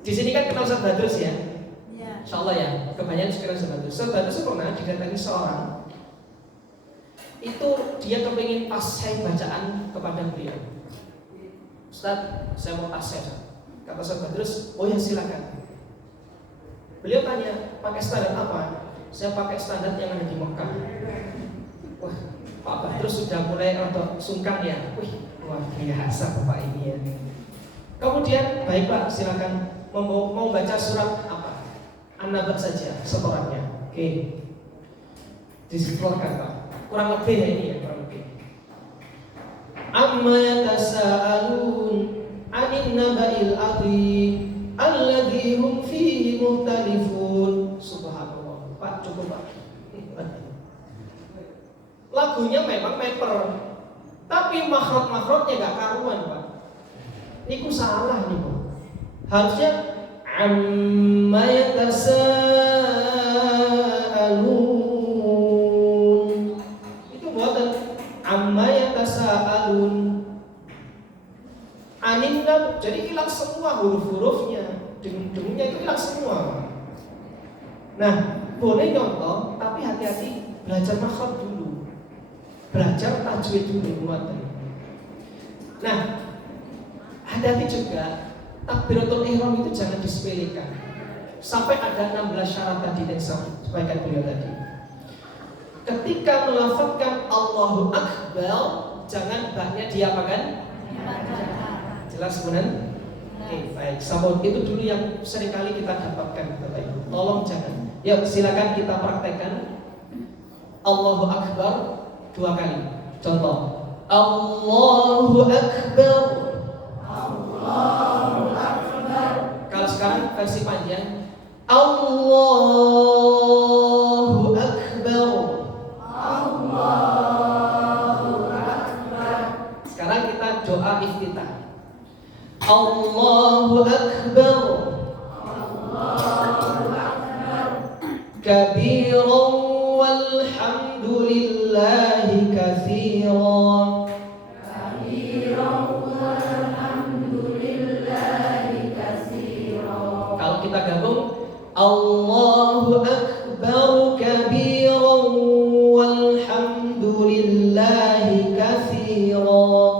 Di sini kan kenal Ustaz Badrus ya. Insyaallah ya, kebanyakan sekarang Ustaz Badrus. Ustaz Badrus pernah didatangi seorang. Itu dia kepingin tasheih bacaan kepada beliau. Ustaz, saya mau tasheih. Kata Ustaz Badrus, oh ya silakan. Beliau tanya, pakai standar apa? Saya pakai standar yang ada di Mekah. Wah, Pak Badrus sudah mulai rada sungkan ya. Wih, luar biasa Bapak ini ya. Kemudian, baik Pak, silakan mau baca surat apa? An-Naba saja, setorannya. Oke. Disebutkan Pak. Kurang lebih ya ini ya, kurang lebih. Amma yatasaalun 'anil naba'il 'adzim alladzi hum fihi mukhtalifun. Subhanallah. Pak, cukup Pak. Lagunya memang meper, tapi makhraj-makhrajnya gak karuan Pak. Niku salah niku. Harusnya amma yatasaalun. Itu buatan amma yatasaalun. Aninna, jadi hilang semua huruf-hurufnya, dengung-dengungnya itu hilang semua. Nah, boleh contoh, tapi hati-hati belajar makhraj dulu, belajar tajwid dulu buatan. Nah, hati-hati juga takbiratul ihram itu jangan disepelekan. Sampai ada 16 syarat tadi yang saya sampaikan beliau tadi. ketika melafazkan Allahu Akbar, jangan baknya diapakan? Jelas benar? Oke, baik. Sabun itu dulu yang seringkali kita dapatkan, Bapak Ibu. Tolong jangan. Yuk, silakan kita praktekkan Allahu Akbar 2 kali. Contoh, Allahu Akbar. Allahu Akbar. Kalau sekarang versi panjang, Allahu Akbar. Allahu Akbar. Sekarang kita doa iftitah. Allahu Akbar. Allahu Akbar. Kabiran walhamdulillahi katsiran. Kabiran walhamdulillahi katsiran. Kalau kita gabung, Allahu Akbar kabiran walhamdulillahi katsiran.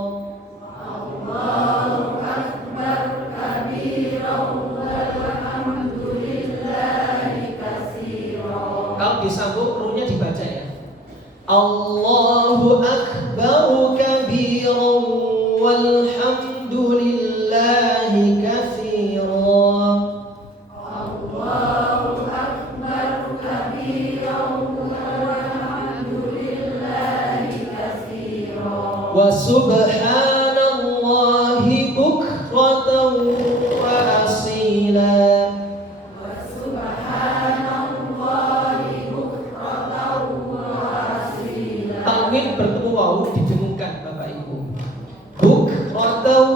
Allahu Akbar kabiran walhamdulillahi katsiran. Kalau disambung ruhnya dibaca ya. Allahu Akbar kabiran walhamdulillahi katsiran. Allahu Akbar kabiran walhamdulillahi katsiran. Wa subhanallahi bukratan wa asila. Wa subhanallahi bukratan wa asila. Tanwin bertemu wawu didengungkan Bapak Ibu. Bukratan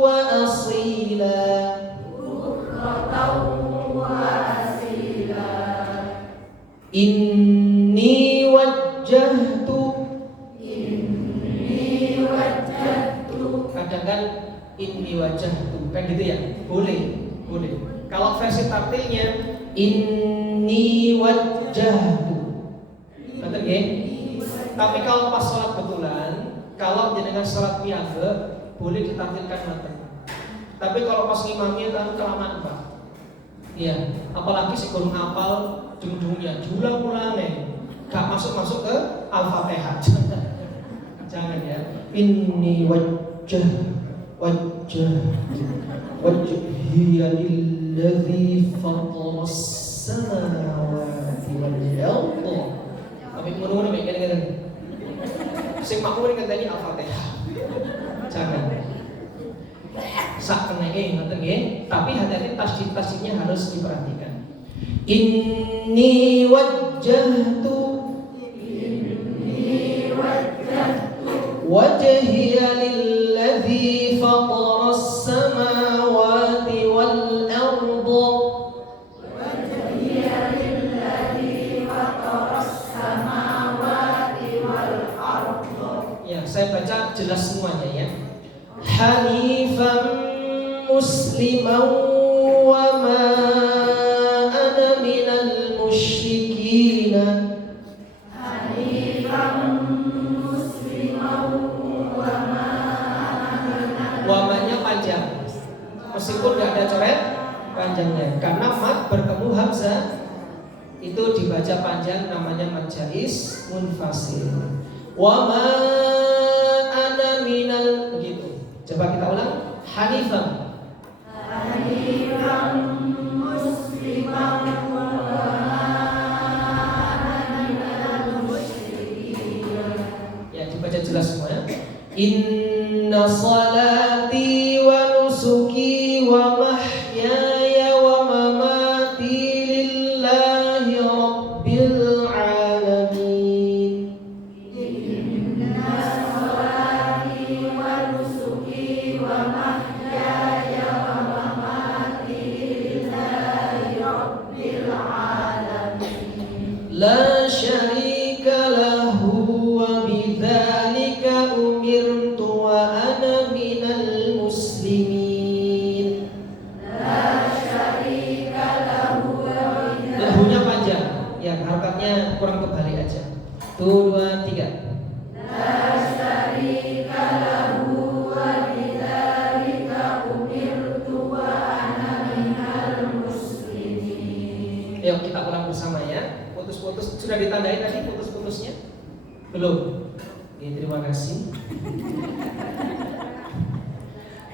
wa asila. Bukratan wa asila. Inni wajjahtu. Inni wajjahtu. Kadang kan inni wajjahtu kan gitu ya. Boleh. Kalau versi tartilnya inni wajjahtu. Betul ya? Tapi kalau pas sholat betulan, kalau jenengan sholat biasa, boleh ditartilkan mata. Tapi kalau pas ngimamnya kan kelamaan Pak. Iya, apalagi si guru ngapal dung-dungnya julang-ulangnya gak masuk ke Al-Fatihah. Jangan ya. Inni wajhiya lilladzi fataras samawati wal arda. Tapi ngono-ngono mek ngene-ngene. Sing makmur ngenteni Al-Fatihah. Jangan. Sak keneke ngoten nggih, tapi hati-hati tasdid-tasdidnya harus diperhatikan. Inni wajjahtu wajhiya lilladzi fataras samawati wal arda. Wajhiya lilladzi fataras samawati wal arda. Ya, saya baca jelas semuanya ya. Hanifan musliman wa ma ana minal musyrikin. Hanifan musliman wa ma ana. Wamanya panjang, meskipun tidak ada coret panjangnya, karena mat bertemu hamzah itu dibaca panjang, namanya mad jaiz munfasil. Wama ana minal, begitu. Coba kita ulang. Hanifan. Hanifan musliman wa ma ana minal musyrikin. Ya, dibaca jelas semuanya. Inna salati wa nusuki wa mahyaya wa mamati lillahi rabbil alamin. Inna salati wa nusuki wa mahyaya wa mamati lillahi rabbil alamin. La syarika lahu wa bidzalika umirtu wa ana minal muslimin. La syarika lahu wa bidzalika. Lahunya panjang, ya harokatnya kurang kebalik aja. 1, 2, 3. La syarika lahu wa bidzalika umirtu wa ana minal muslimin. Yuk kita ulang bersama ya. Putus-putus sudah ditandai tadi, putus-putus Belum? Ya, terima kasih.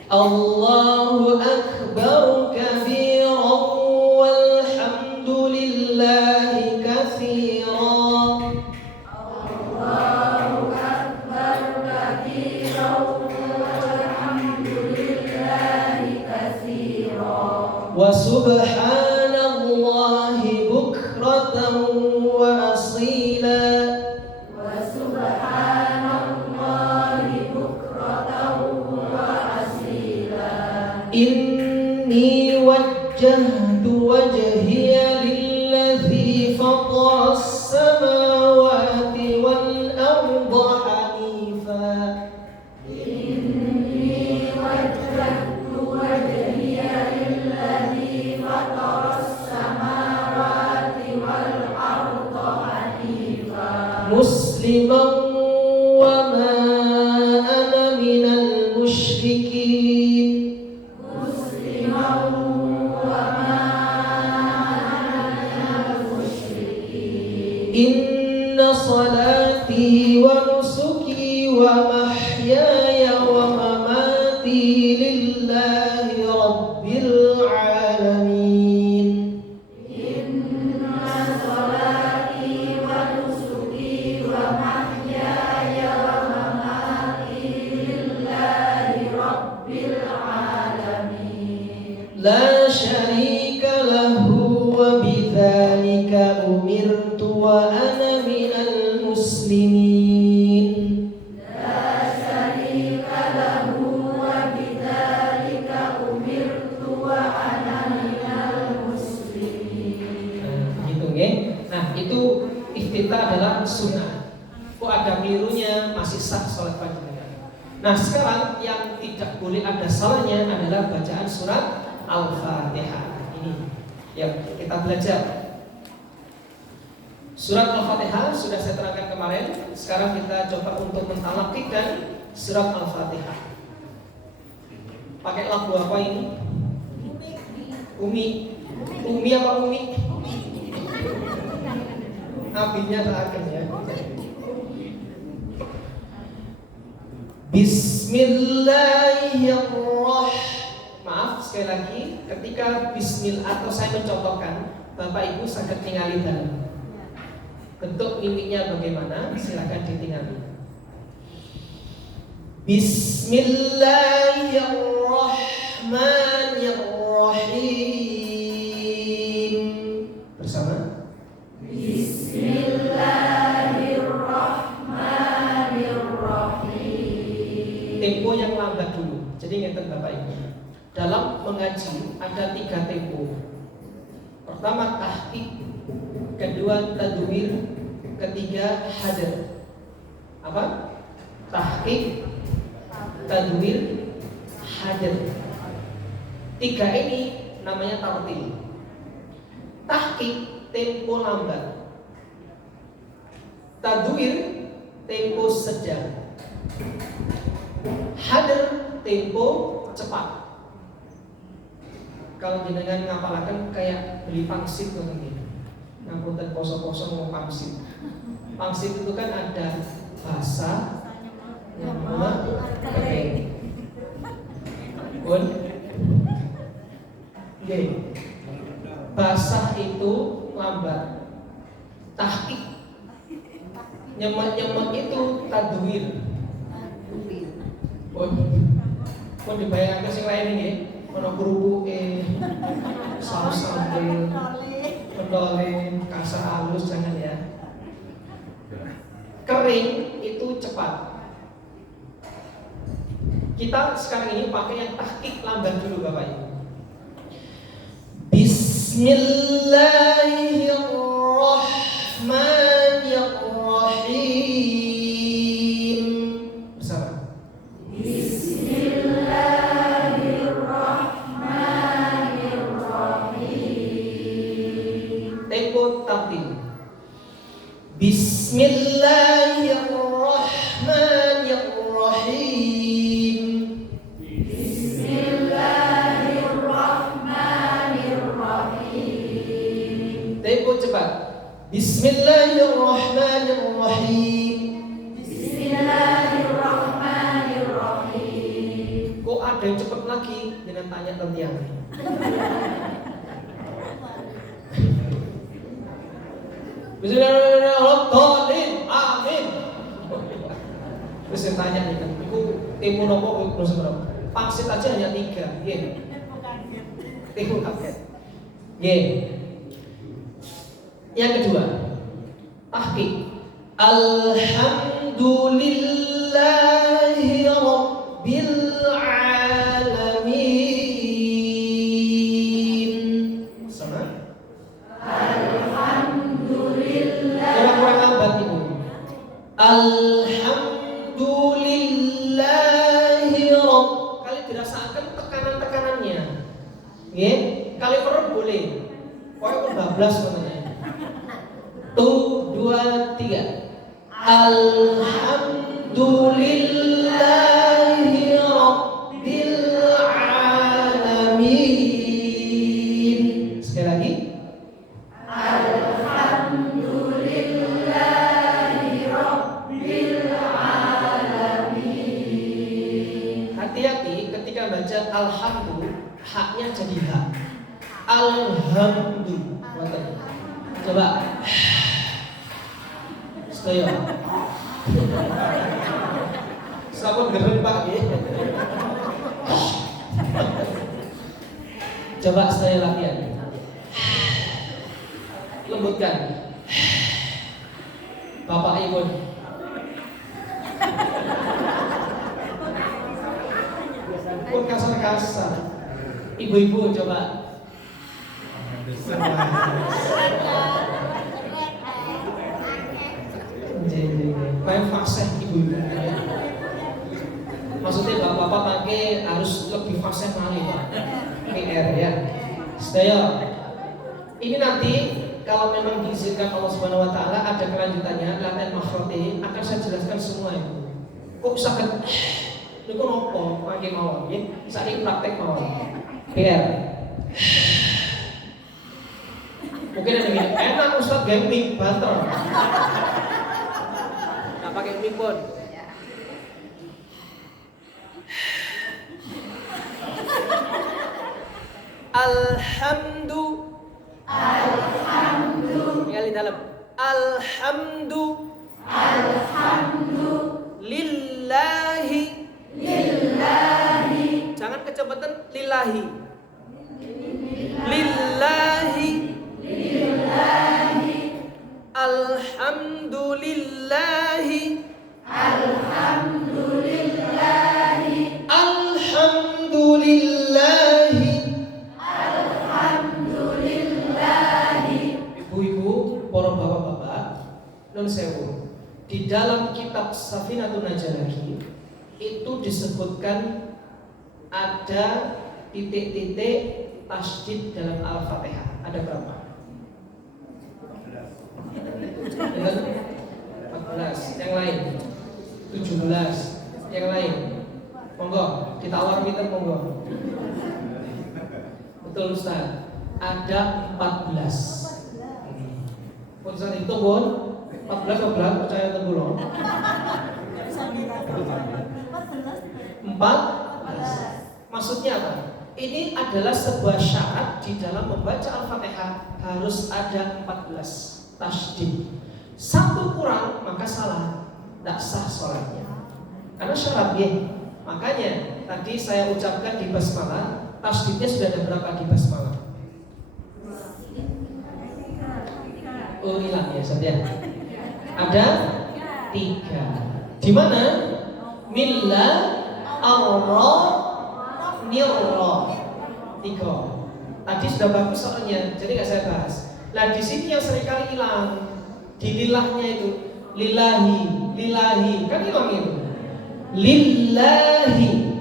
Allahu Akbar kabiran walhamdulillahi katsiran. Allahu Akbar katsiran walhamdulillahi katsiran. Wa subhanallahi bukratan wa asila. Inni wajjahtu wajhiya lillazi fatras samawati wal arda hanifa. Inni wajjahtu wajhiya lillazi fatras samawati wal arda hanifa. Musliman wa ma ana minal musyrikin. Inna salati wa nusuki wa mahyaya wa mamati lillahi rabbil alamin. Inna salati wa nusuki wa mahyaya wa mamati lillahi rabbil alamin. La syarika lahu wa bidzalika umirtu wa ana minal muslimin. La syarika lahu wa bidzalika umirtu wa ana minal muslimin. Gitu nggih. Nah, itu iftitah adalah sunnah. Kok ada kelirunya, masih sah salat panjenengan. Nah, sekarang yang tidak boleh ada salahnya adalah bacaan surat Al-Fatihah. Ini yang kita belajar. Surat Al-Fatihah sudah saya terangkan kemarin. Sekarang kita coba untuk mentalaqikan surat Al-Fatihah. Pakai lagu apa ini? Umi. Umi apa Umi? Nabinya terakhir ya. Bismillahirrahmanirrahim. Maaf sekali lagi, ketika bismillah atau saya mencontohkan, Bapak Ibu sangat tinggali dalam. Bentuk mimiknya bagaimana? Silakan ditinggali. Bismillahirrahmanirrahim. Bersama. Bismillahirrahmanirrahim. Tempo yang lambat dulu. Jadi ngeten Bapak Ibu. Dalam mengaji ada 3 tempo. Pertama tahqiq, kedua tadwir, ketiga hadar. Apa? Tahqiq, tadwir, hadar. 3 ini namanya tartil. Tahqiq tempo lambat. Tadwir tempo sedang. Hadar tempo cepat. Kalau jenengan ngapalaken kayak beli pangsit nanti. Ngapunten poso-poso mau pangsit. Pangsit itu kan ada basah, nyama, kering. Pun, okay. Basah itu lambat. Tahqiq, nyemek itu tadwir. Pun dibayangkan sing lain ini. Ono kerubuke, saus sambel, pendole, kasar halus jangan ya. Kering itu cepat. Kita sekarang ini pakai yang tahqiq lambat dulu Bapak Ibu. Bismillahirrahmanirrahim. Bersama. Tempo tartil. Bismillahirrahmanirrahim. Bismillahirrahmanirrahim. Tempo cepat. Bismillahirrahmanirrahim. tanya tentiang. Bismillahirrahmanirrahim. Amin. Terus saya tanya nih kan, iku timu nopo terus berapa? Pangsit aja hanya 3. Nggih. Timu kaget. Nggih. Yang kedua, tahqiq. Alhamdulillahi rabbil alamin. Sama? Alhamdulillah. Kurang lambat Ibu. Alhamdulillahi rabb. Kali dirasakan tekanan-tekanannya. Nggih, kali perut boleh. Pokoknya pun bablas namanya. 1, 2, 3. Alhamdulillahi rabbil alamin. Sekali lagi. Alhamdulillahi rabbil alamin. Hati-hati ketika baca alhamdulillah, haknya jadi hak. Alhamdulillah. Coba. Saya sabun geren Pak ya. Coba saya latihan. Lembutkan. Bapak Ibu. Pun kasar-kasar. Ibu-ibu coba. Main fasih ibu-ibu. Maksudnya bapak-bapak pakai harus lebih fasih kali Pak. PR ya. Sedaya. Ini nanti kalau memang diizinkan Allah Subhanahu wa taala ada kelanjutannya latihan makhraj akan saya jelaskan semua itu. Kok sakit? Niku nopo pakai mawon nggih. Saiki praktek mawon. PR. Mungkin ada yang enak Ustaz gaming banter. Pakai mikrofon. Alhamdulillah. Kali dalam. Lillahi. Jangan kecepatan lillahi. Lillahi. Alhamdulillahi. Ibu-ibu, para bapak-bapak, nun sewu. Di dalam kitab Safinatun Najah itu disebutkan ada titik-titik tasydid dalam Al-Fatihah. Ada berapa? 14. Yang lain 17. Yang lain monggo ditawar pinten monggo. Betul Ustaz. Ada 14. Pun Ustaz itu pun 14 percaya teng kula. 14. Maksudnya apa? Ini adalah sebuah syarat di dalam membaca Al-Fatihah harus ada 14 tasydid. Satu kurang maka salah, tidak sah sholatnya. Karena syarat ya. Makanya tadi saya ucapkan di basmalah, tasydidnya sudah ada berapa di basmalah? Oh hilang ya saja. Ada 3. Di mana? Milla, Allah, Nirra. 3. Tadi sudah bagus soalnya, jadi nggak saya bahas. Nah di sini yang seringkali hilang di lilahnya itu lillahi kan hilang itu. Lillahi.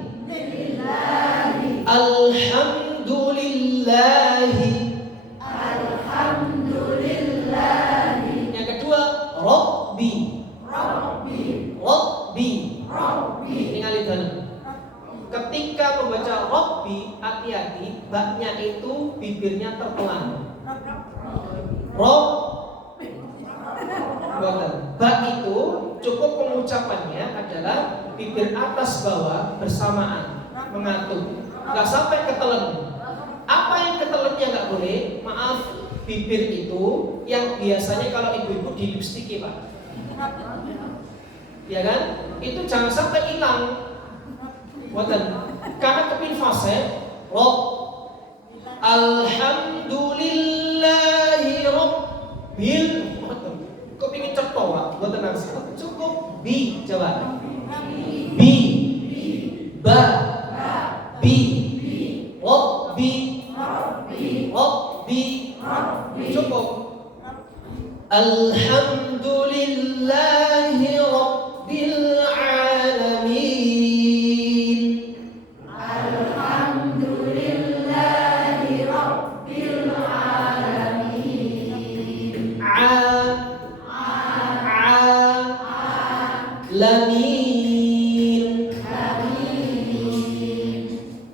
Alhamdulillahi. Yang kedua Rabbi. Tinggal itu. Ketika membaca Rabbi, hati-hati, baknya itu bibirnya terpelan. Rob. Bak itu cukup pengucapannya adalah bibir atas bawah bersamaan mengatur. nggak sampai ketelen. Apa yang ketelennya nggak boleh? Maaf, bibir itu yang biasanya kalau ibu-ibu di lipstiki Pak, ya kan? Itu jangan sampai hilang. Buatan, karena kepin fase rob alhamdulillahi rabbil. Kok pingin cetok Pak? Buatan nangis. Cukup bi, coba. Bi, ba, bi, rabbi, cukup. Alhamdulillahi rabbil alamin. Alhamdulillahi rabbil alamin. Lamin.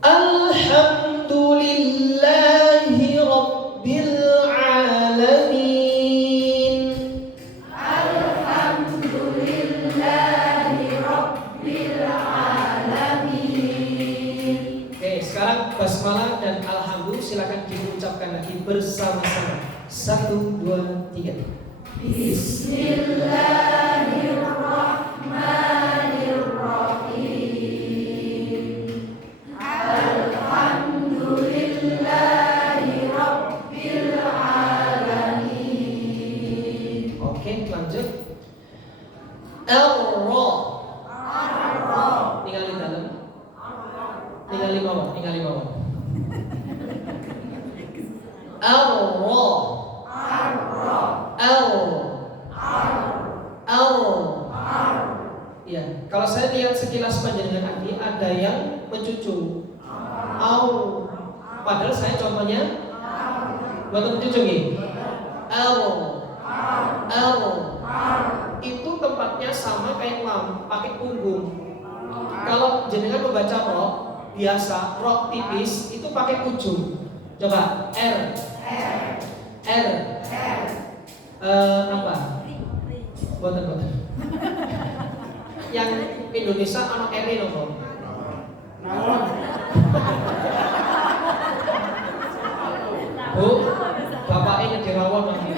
Alhamdulillahi rabbil alamin. Alhamdulillahi rabbil alamin. Oke, sekarang basmalah dan alhamdulillah silakan diucapkan lagi bersama-sama. 1, 2, 3. Bismillahirrahmanirrahim. Alhamdulillahi rabbil alamin. Oke, lanjut. Ar-ra. Tinggalin dalam. Tinggalin bawah. Ar-ra. Ya, kalau saya lihat sekilas panjenengan tadi ada yang mencucu. Au. Padahal saya contohnya buat mencucu nih. Itu tempatnya sama kayak lam, pakai punggung. Kalau jenengan membaca roh biasa, roh tipis itu pakai ujung. Coba R. Apa? Boten. Yang Indonesia anak R nopo? Bu, bapaknya di rawon lagi.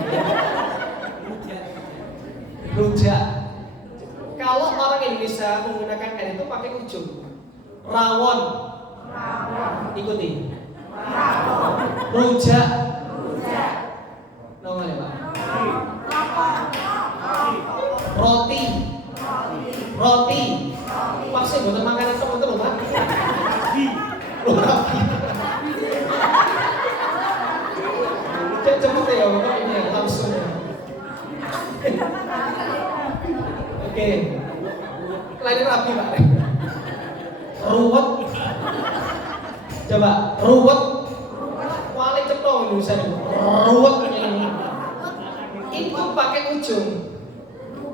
Rujak. Kalau orang Indonesia menggunakan R itu pakai ujung. Rawon. Ikuti. Rujak. Nama ya Pak. Roti. Pasti bukan makanan teman-teman Pak. Roti. Cepet ya Bapak ini ya, langsung. Oke. Lain rapi Pak. Ruwet. Coba ruwet. Paling cepet Indonesia ini. Ruwet ini. Itu pakai ujung.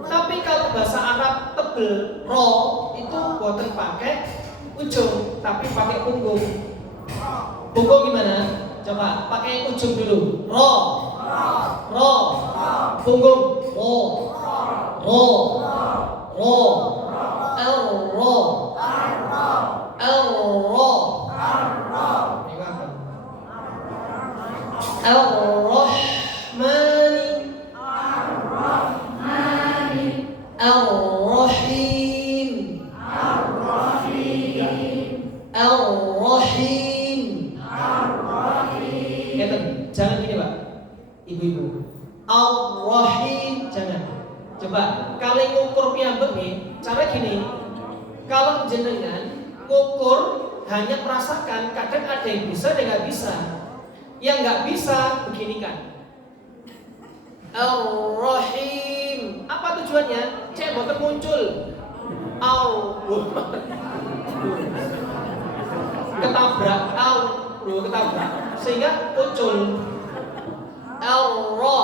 Tapi kalau bahasa Arab tebel, ro itu buatan pakai ujung, tapi pakai punggung. Punggung gimana? Coba pakai ujung dulu. Ro. Punggung. Ro. Ar-Rahim. Jangan gini Pak, ibu-ibu. Ar-Rahim jangan. Coba kalau ngukur piyambak nih, cara gini. Kalau jenengan ngukur hanya merasakan, kadang ada yang bisa dan nggak bisa. Yang nggak bisa begini kan. Ar-Rahim. Apa tujuannya? Cek boten muncul. Ketabrak, ketabrak sehingga muncul Al-Ra.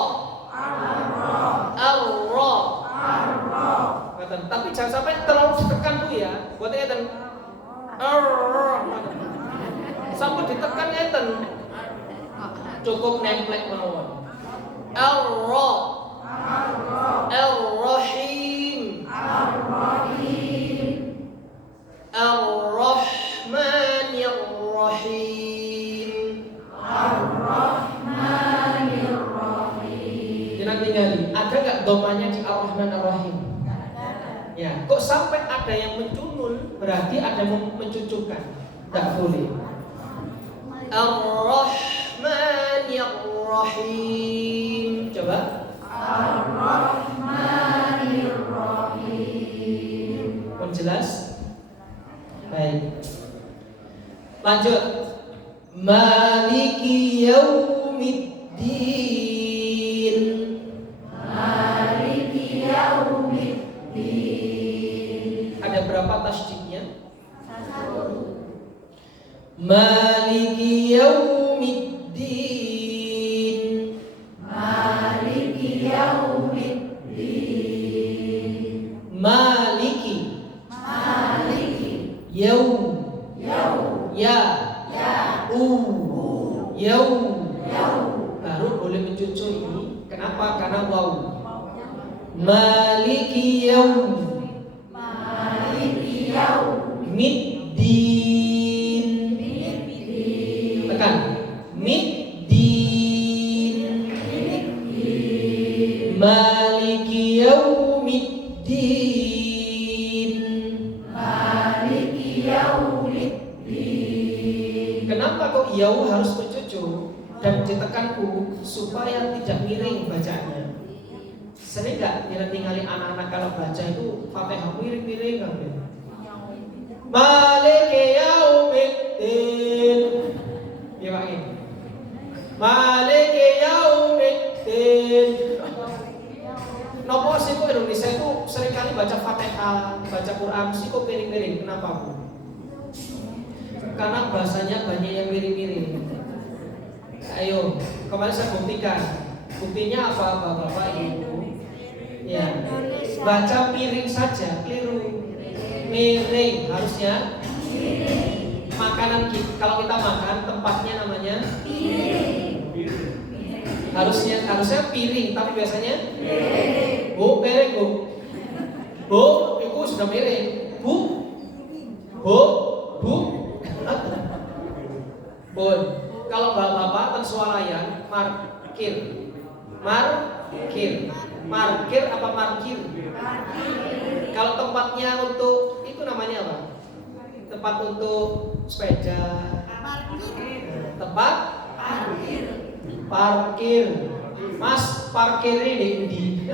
Tapi jangan sampai terlalu ditekan Bu ya. Buat ngeten. Sampai ditekan ngeten. Cukup nemplek mawon. Al-Ra. Al-Rahim. Ar-Rahmanir Kok sampai ada yang mencunul, berarti ada yang mencucukkan. Tidak boleh. Ar-Rahmanir-Rahim. Coba. Ar-Rahmanir-Rahim. Jelas? Baik. Lanjut. Maliki yaumiddin. Maliki yaumiddin. Ada berapa tasydidnya? 1. Maliki yaumiddin. Maliki yaumiddin. Maliki. Yaum. Ya. Yaum. Baru boleh mencucu ini. Kenapa? Karena waw. Maliki yaum. Middin. Tekan. Middin. Maliki yaumiddin. Kenapa kok yau harus mencucu dan ditekan u supaya tidak miring bacanya? Sering nggak tinggalin anak-anak kalau baca itu Fatihah miring-miring kan? Maliki yaumiddin. Ya Pak. Maliki yaumiddin. Nopo sih kok Indonesia itu seringkali baca Fatihah, baca Quran sih kok miring-miring. Kenapa Bu? Karena bahasanya banyak yang miring-miring. Ayo, kemarin saya buktikan. Buktinya apa Bapak Ibu? Ya, baca miring saja, keliru. Miring harusnya. Makanan kalau kita makan tempatnya namanya harusnya piring, tapi biasanya piring bu, itu sudah miring. Bu. Bun, kalau bapak tersuarayan markir apa markir? Kalau tempatnya untuk itu namanya apa? Tempat untuk sepeda. Tempat parkir. Mas parkirnya di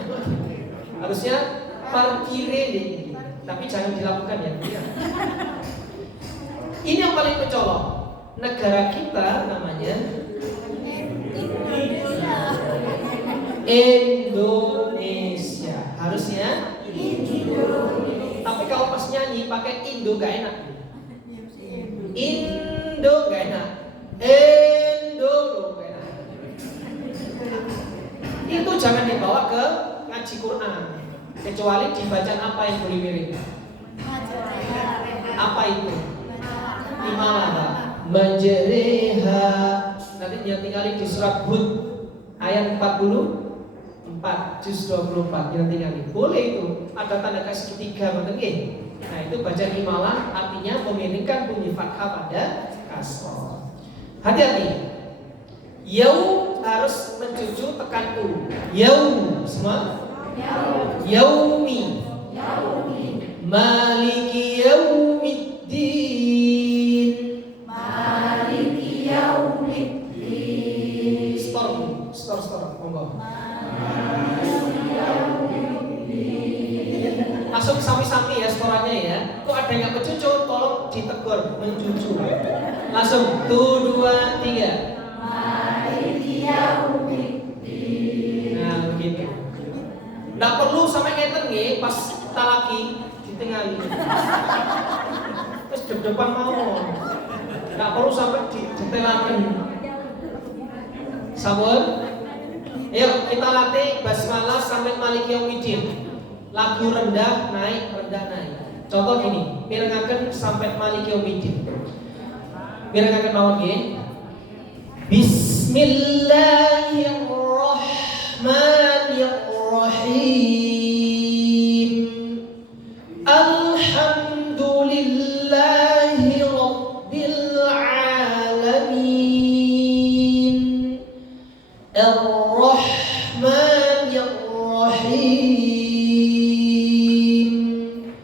harusnya parkirnya di, tapi jangan dilakukan ya. Ini yang paling mencolok. Negara kita namanya Indonesia. Harusnya Indonesia. Tapi kalau pas nyanyi pakai Indo gak enak. Indo gak enak. Indo gak enak. Itu jangan dibawa ke ngaji Quran. Kecuali dibaca apa yang boleh miring. Apa itu? Imamah. Majriha. Nanti dia tinggalin di surat Hud ayat 44 juz 24 dia tinggalin. Boleh itu. Ada tanda kasih ketiga betul. Nah itu baca imalah artinya memiringkan bunyi fathah pada kasroh. Hati-hati. Yau harus mencucu tekan u. Yau semua. Yaumi. Maliki yaumiddin. Store, monggo. Langsung sami-sami ya storannya ya. Kok ada yang mencucu, tolong ditegur, mencucu. Langsung 1, 2, 3. Nah begitu. Nggak perlu sampai ngeten nggih, pas talaki ditinggali. Terus depan mau. Nggak perlu sampai ditelaken. Sampun? Ayo kita latih basmalah sampai Maliki Yaumiddin. Lagu rendah naik. Contoh ini, mirengaken sampai Maliki Yaumiddin. Mirengaken mawon nggih. Bismillahirrahmanirrahim. Alhamdulillahi rabbil alamin. Ar-Rahmanir-Rahim.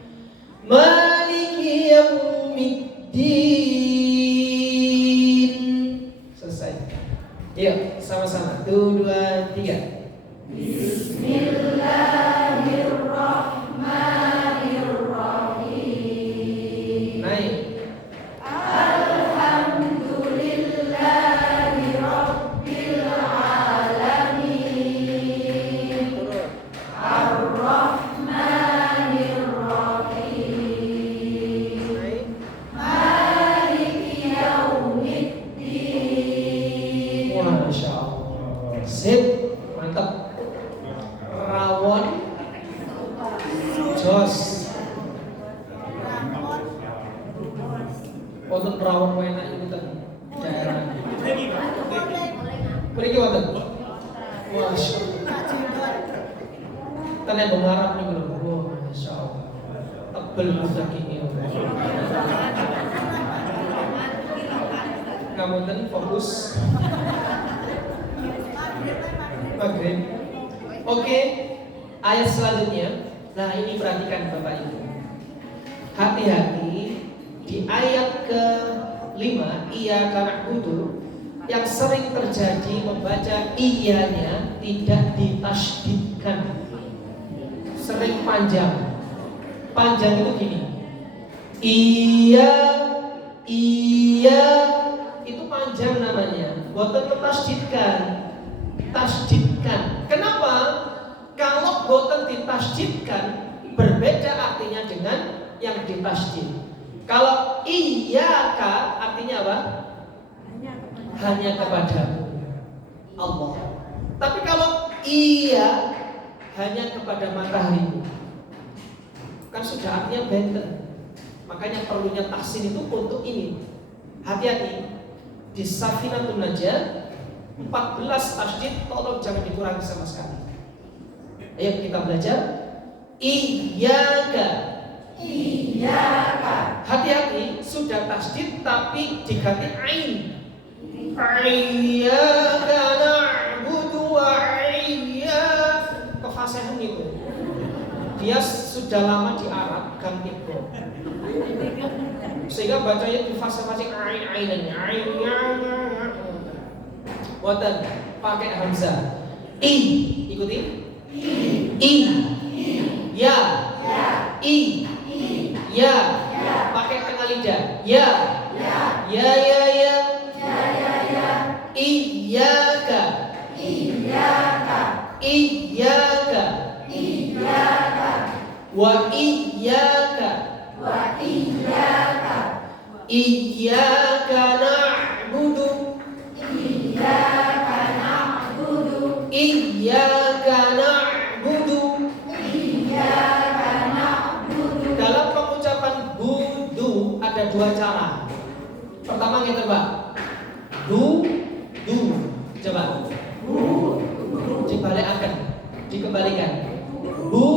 1, 2, 3. Bismillahirrahmanirrahim. Naik. Alhamdulillahirabbil alamin. Turun. Ar-Rahmanir-Rahim. Naik. Maliki yaumiddin. Masya Allah. Sip. Mantap. Rawon. Jos. Wonten rawon enak itu ten daerah. Mriki wonten. Masya Allah. Tenan wong Arab niku lho. Oh, Masya Allah. Tebel dagingnya. Ngapunten fokus. Maghrib. Oke. Ayat selanjutnya. Nah, ini perhatikan Bapak Ibu. Hati-hati di ayat ke-5 iyyaka na'budu yang sering terjadi membaca iyanya tidak ditasydidkan. Sering panjang. Panjang itu gini. Iya itu panjang namanya. Boten ditasydidkan. Tasydidkan. Kenapa? Kalau boten ditasydidkan berbeda artinya dengan yang ditasydid. Kalau iyyaka artinya apa? Hanya kepadamu Allah. Tapi kalau iya hanya kepada matahari, kan sudah artinya benten. Makanya perlunya tahsin itu untuk ini. Hati-hati di Safinatun Najah 14 tasydid tolong jangan dikurangi sama sekali. Ayo kita belajar. Iyyaka. Hati-hati sudah tasydid tapi diganti ain. Iyyaka na'budu wa iyyaka. Kefasihan itu. Dia sudah lama di Arab ganti go. Sehingga bacanya di fase-fase ain-ainannya. Watan pakai hamzah. Ikuti. Ya. Pakai tengah lidah. Ya. Iyyaka. Wa iyyaka. Iyyaka na'budu. Iyyaka na'budu. Dalam pengucapan budu ada dua cara. Pertama kita Pak. Du. Coba. Dibalikan. Dikembalikan. Du.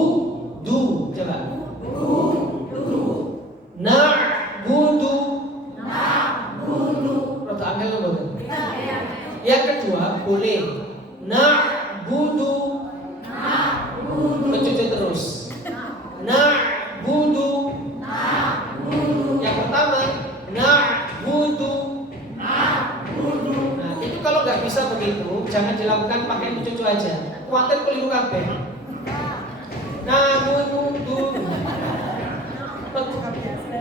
Coba. Na'budu. Rada angel loh. Yang kedua boleh na'budu. Mencuci terus. Na'budu. Yang pertama na'budu. Nah, itu kalau nggak bisa begitu, jangan dilakukan pakai cucu aja. Kuatir keliru kabeh. Na'budu.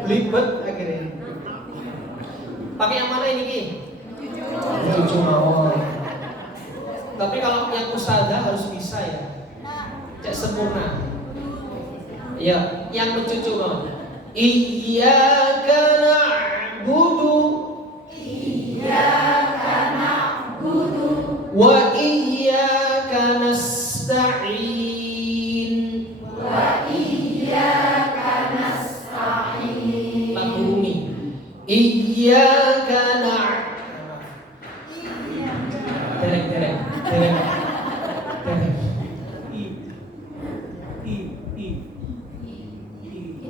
Libet akhirnya. Pakai yang mana ini Ki? Cucu mawon. Tapi kalau yang ustazah harus bisa ya. Cek sempurna. Ya, yang mencucu mawon. Iyyaka na'budu. Wa iyyaka nasta'in. Lakuumi. Iyyaka Derek.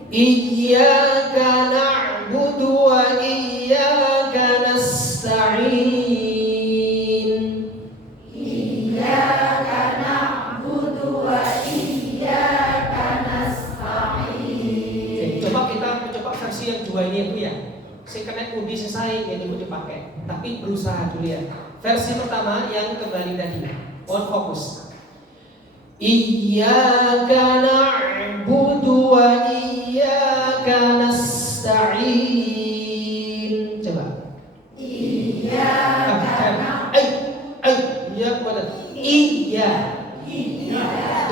Iyyaka na'budu wa iyyaka nasta'in. Coba kita mencoba versi yang dua ini itu ya. Saya kena undi selesai yang itu dipakai. Tapi berusaha dulu ya. Versi pertama yang kembali tadi. On fokus. Iyyaka na'budu wa iyyaka nasta'in. Coba. Iya.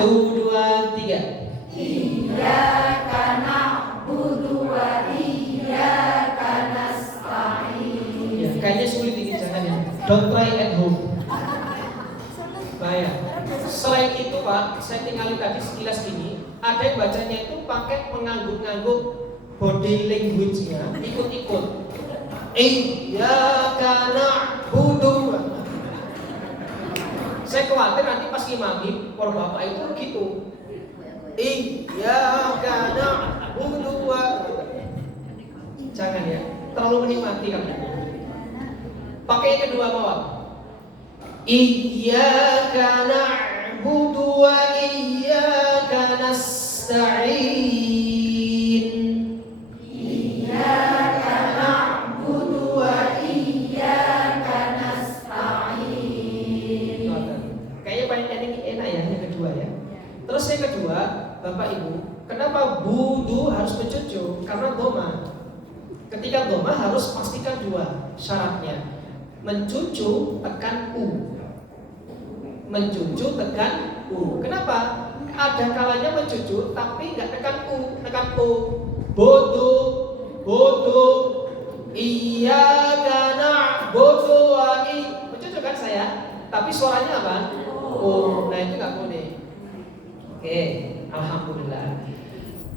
1, 2, 3. Iyyaka na'budu wa iyyaka nasta'in. Ya, kayaknya sulit ini, jangan ya. Don't try at home. Bahaya. Selain itu Pak, saya tinggalin tadi sekilas ini, ada yang bacanya itu pakai mengangguk-ngangguk body language-nya, ikut-ikut. Iyyaka na'budu. Saya khawatir nanti pas imami, para bapak itu gitu. Iyyaka na'budu wa. Jangan ya, terlalu menikmati kamu. Pakai yang kedua bawah. Iyyaka na'budu wa iyyaka nasta'in. Iyyaka na'budu wa iyyaka nasta'in. Kayaknya paling ini enak ya yang kedua ya. Terus yang kedua, Bapak Ibu, kenapa budu harus mencucu? Karena doma. Ketika doma harus pastikan dua syaratnya. Mencucu tekan u. Mencucu tekan u. Kenapa? Ada kalanya mencucu tapi nggak tekan u, tekan u. Bodo. Iyyaka na'budu wa iyyaka. Mencucu kan saya? Tapi suaranya apa? Oh, nah itu nggak boleh. Oke, alhamdulillah.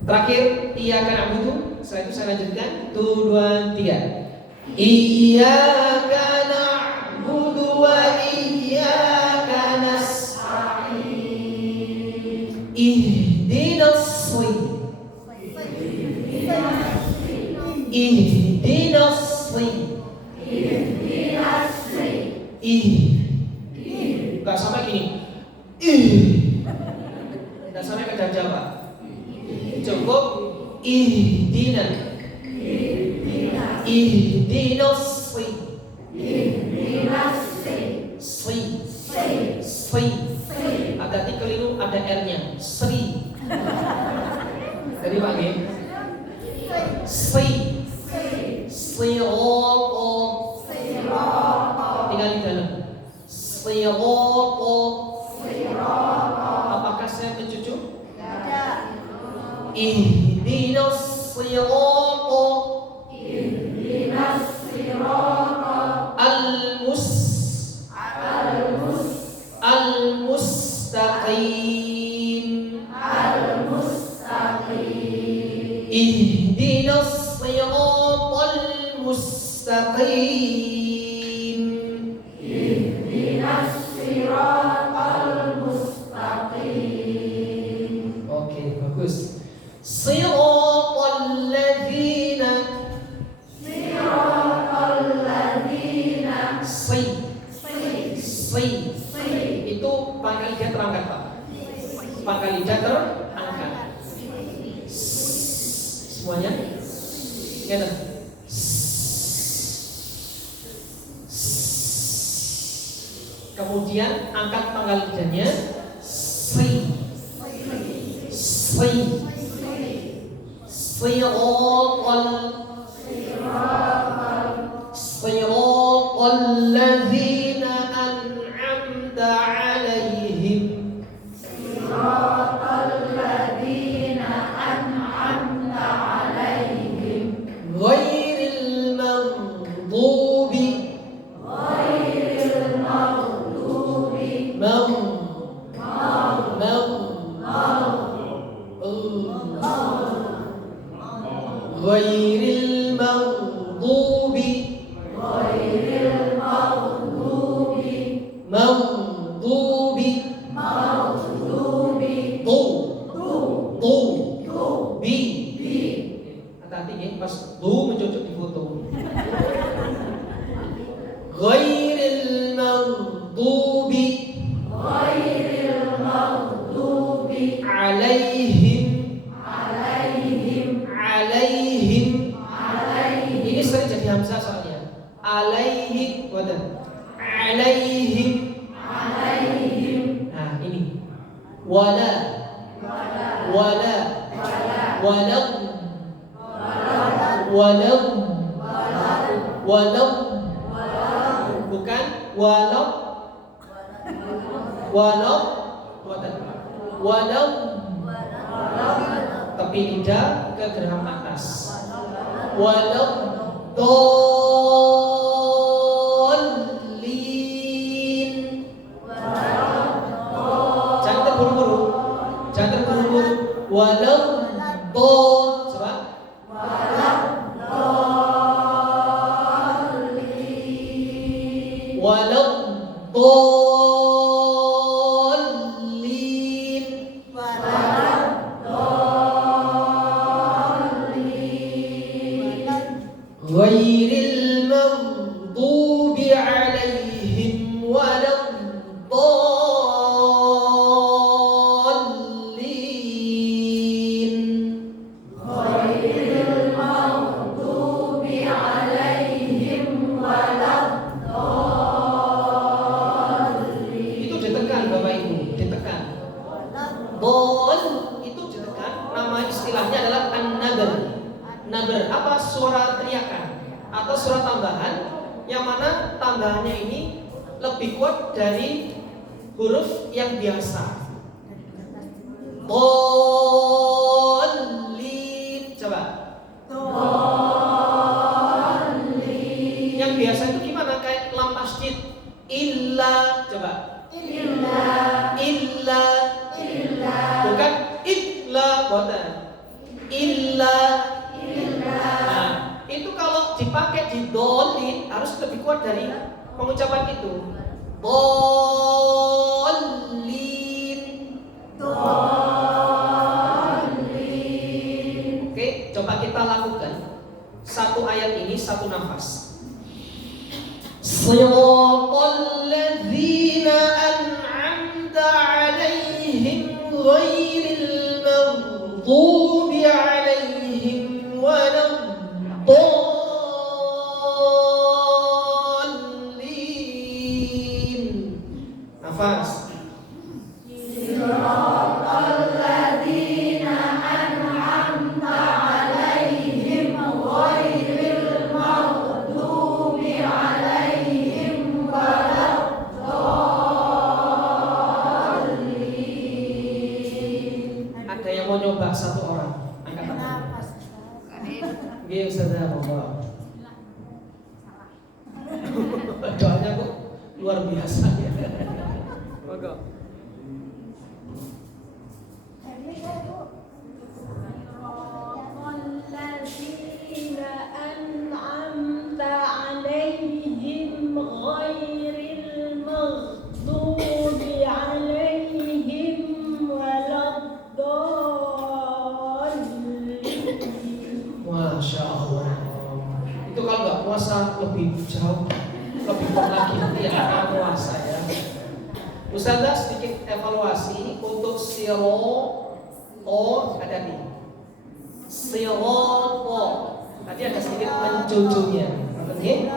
Terakhir, iyyaka na'budu. Setelah itu saya lanjutkan. 1, 2, 3. Iyyaka na'budu wa iyyaka nasta'in. Ihdinas shiratal. Ihdinas shiratal. Gak sampai gini. Gak sampai ke dada Pak. Cukup ihdinas Sri. Hati-hati keliru ada R-nya. Sri. Jadi Pak G. Sri. Tinggal di dalam. Apakah saya mencucu? Ihdinas siratal al-mustaqim. Ihdinas siratal mustaqim. Oke, bagus. Siratal ladzina. Itu pangkal lidah terangkat Pak. Pangkal lidah terangkat. Semuanya. Gitu. Kemudian angkat pangkal lidahnya. Sri. Siratal ladzina an'amta 'alaihim. Ghairil maghdubi. Ghairil maghdubi. Hati-hati ya, pas du mencocok di foto. Ghairil maghdubi alaihim. Ini sering jadi hamzah soalnya. Alaihim wadah. alaihim. Nah ini wala bukan walau tapi lidah ke geraham atas. Walau dolin. Jangan terburu-buru. Walau coba. Walau ghairil maghdubi alaihim waladdallin. Ghairil maghdubi alaihim waladdallin. Itu ditekan Bapak Ibu, ditekan. Dol itu ditekan. Nama istilahnya adalah an-nabr. Nabr apa? Suara teriakan atau suara tambahan, yang mana tambahannya ini lebih kuat dari huruf yang biasa. Dolin, coba. Dolin. Yang biasa itu gimana? Kayak lam tasydid. Illa, coba. Illa. Bukan illa, bukan. Illa. Nah, itu kalau dipakai di dolin harus lebih kuat dari pengucapan itu. Dolin. Oke, coba kita lakukan satu ayat ini satu nafas. Siratal ladzina an'amta 'alaihim ghairil maghdubi 'alaihim waladdallin. Nafas. Siratal ladzina an'amta 'alaihim ghairil maghdubi 'alaihim waladdallin. Ada yang mau nyoba satu orang? Angkat tangan. Iya Ustazah, monggo. Doanya kok luar biasa ya. Monggo. Alladzina an'amta 'alaihim ghairil maghdubi 'alaihim waladdallin. Masya Allah. Itu kalau nggak puasa lebih jauh, lebih kuat lagi nanti ya karena puasa ya. Ustazah sedikit evaluasi untuk ada nih. Siroto. Tadi ada sedikit mencucunya. Oke?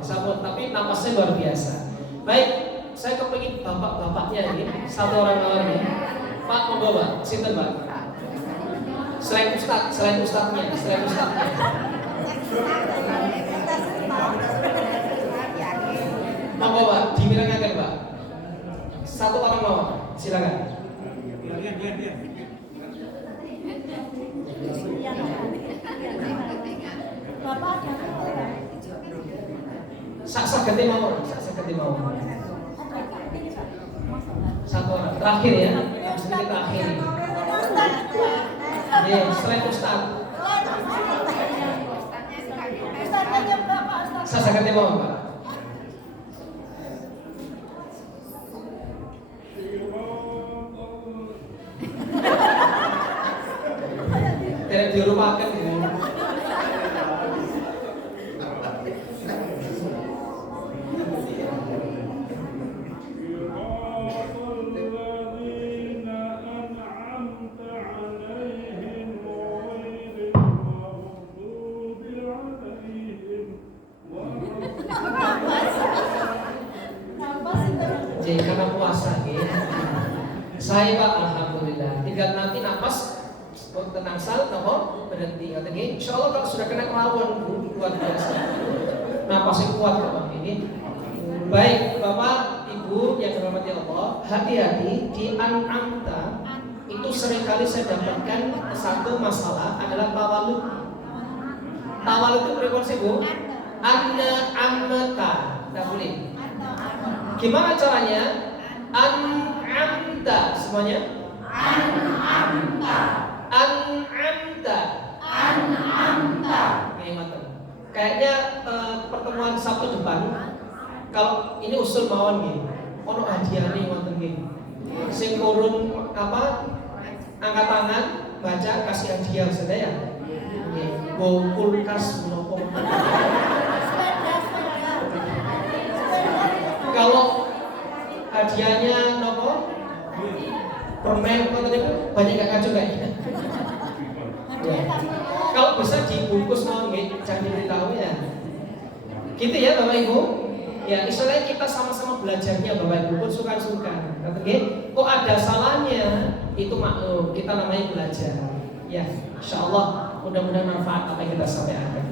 Sama, tapi napasnya luar biasa. Baik, saya kepengin bapak-bapaknya ini satu orang lawannya. Pak, monggo Pak, sinten Pak? Selain ustadznya. Monggo Pak, dimirengake Pak. Satu orang lawan, silakan. Bapak ada Sakete mau. Satu orang terakhir ya. Habis ini kita akhiri. Ya, selain ustaz. Sakete mau Pak. Tidak dirupakan ini. Saya Pak, alhamdulillah. Tinggal nanti napas tenang sal, berhenti. Kata gini, insyaallah kalau sudah kena kelawan luar biasa. Napasnya kuat Pak ini. Baik, Bapak, Ibu yang dirahmati Allah, hati-hati di an'amta itu seringkali saya dapatkan satu masalah adalah tawalud. Tawalud itu frekuensi Bu? An'amta, tidak boleh. Gimana caranya? An'amta semuanya. An'amta. Kayaknya pertemuan Sabtu depan, kalau ini usul mawon nggih, ono hadiahane wonten nggih. Sing kurun angkat tangan, baca kasih hadiah sedaya. Nggih, go kulkas menapa. Kalau hadiahnya nopo? Permen banyak gak kacau kayaknya. Ya. Kalau bisa dibungkus mau jangan diberitahu ya. Gitu ya Bapak Ibu. Ya istilahnya kita sama-sama belajarnya Bapak Ibu pun suka-suka. Kok ada salahnya? Itu maklum. Kita namanya belajar. Ya, insyaallah mudah-mudahan manfaat apa yang kita sampaikan.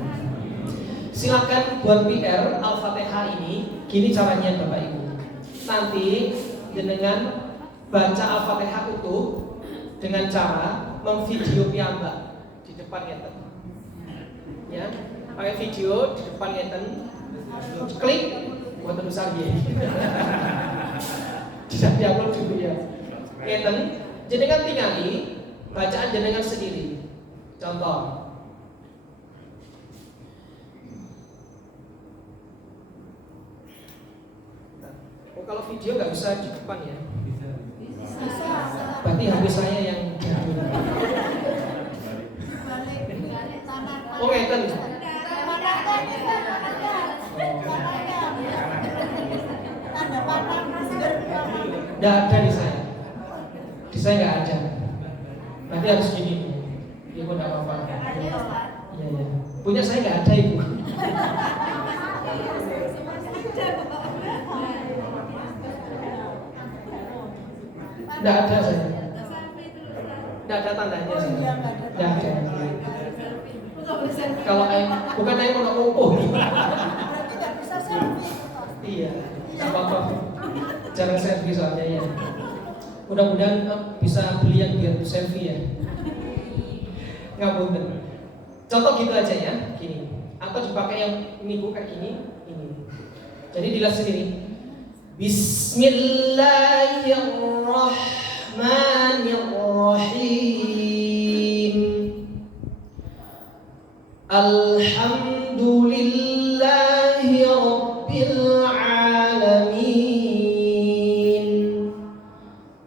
Silakan buat PR Al-Fatihah ini. Gini caranya Bapak Ibu. Nanti dengan baca Al-Fatihah utuh dengan cara memvideo piyambak di depan ngeten. Ya, pakai video di depan ngeten. Klik buat besar ya. Tidak diupload dulu ya. Ngeten, jenengan tingali bacaan jenengan sendiri. Contoh. Kalau video nggak bisa di depan ya. Berarti HP saya yang jadul. Oh ngeten. Nggak ada di saya. Di saya nggak ada. Berarti harus gini. Ibu nggak apa-apa. Iya ya. Punya saya nggak ada Ibu. Nggak ada saya. Nggak ada tandanya saya. Nggak ada. Kalau bukan saya mau ngumpul. Iya. Nggak apa-apa. Jarang selfie soalnya ya. Mudah-mudahan bisa beli yang biar selfie ya. Nggak boleh. Contoh gitu aja ya. Gini. Atau dipakai yang ini bukan gini. Ini. Jadi dilihat sendiri. Bismillahirrahmanirrahim. Alhamdulillahi Rabbil Alamin.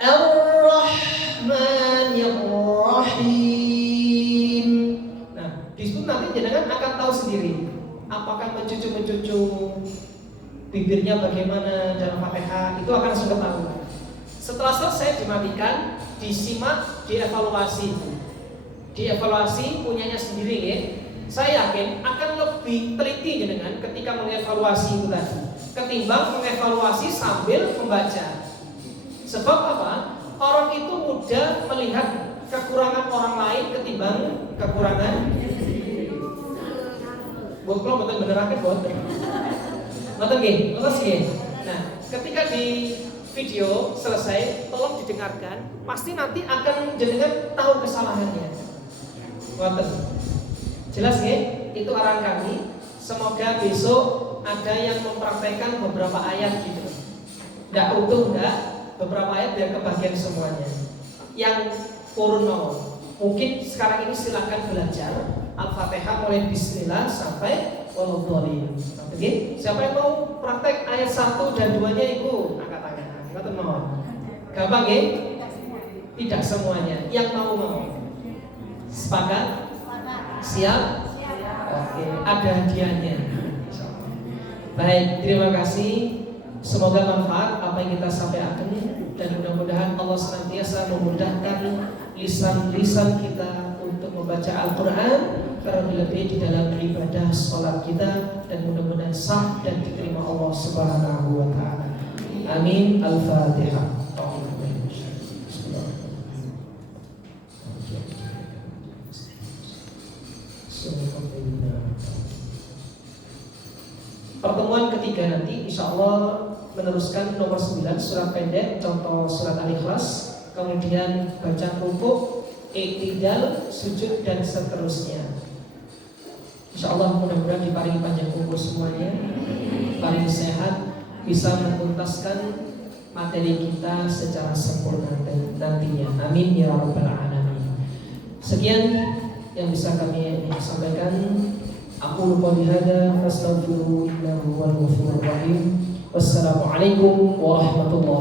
Ar-Rahmanir-Rahim. Nah, disitu nanti jenengan akan tahu sendiri apakah mencucu bibirnya bagaimana dalam Fatihah, itu akan langsung ketahuan. Setelah selesai dimatikan, disimak, dievaluasi. Dievaluasi punyanya sendiri ya. Saya yakin akan lebih teliti dengan ketika mengevaluasi itu tadi ketimbang mengevaluasi sambil membaca. Sebab apa? Orang itu mudah melihat kekurangan orang lain ketimbang kekurangan. Kalau betul-betul akan boten. Betul nggih? Terus nggih. Nah, ketika di video selesai, tolong didengarkan. Pasti nanti akan jenengan tahu kesalahannya. Boten. Jelas nggih? Itu arahan kami. Semoga besok ada yang mempraktekkan beberapa ayat gitu. Enggak utuh enggak, beberapa ayat biar kebagian semuanya. Yang kurun mau. Mungkin sekarang ini silakan belajar Al-Fatihah mulai bismillah sampai waladhdallin. Oke? Siapa yang mau praktek ayat 1 dan 2-nya itu angkat tangan. Kita mau. Gampang nggih? Tidak semuanya. Yang mau. Sepakat? Siap? Oke, ada hadiahnya. Baik, terima kasih. Semoga manfaat apa yang kita sampaikan dan mudah-mudahan Allah senantiasa memudahkan lisan-lisan kita untuk membaca Al-Quran, terlebih di dalam ibadah sholat kita, dan mudah-mudahan sah dan diterima Allah Subhanahu wa Ta'ala. Amin. Al-Fatihah. Pertemuan ketiga nanti insya Allah meneruskan nomor 9 surat pendek contoh surat Al-Ikhlas, kemudian baca rukuk, i'tidal, sujud dan seterusnya. Insya Allah mudah-mudahan diparingi panjang umur semuanya, paling sehat, bisa menuntaskan materi kita secara sempurna nantinya. Amin ya rabbal alamin. Sekian yang bisa kami sampaikan. Aku qouli hada astaghfirullaha wal ghafurur rahim. Wassalamualaikum warahmatullahi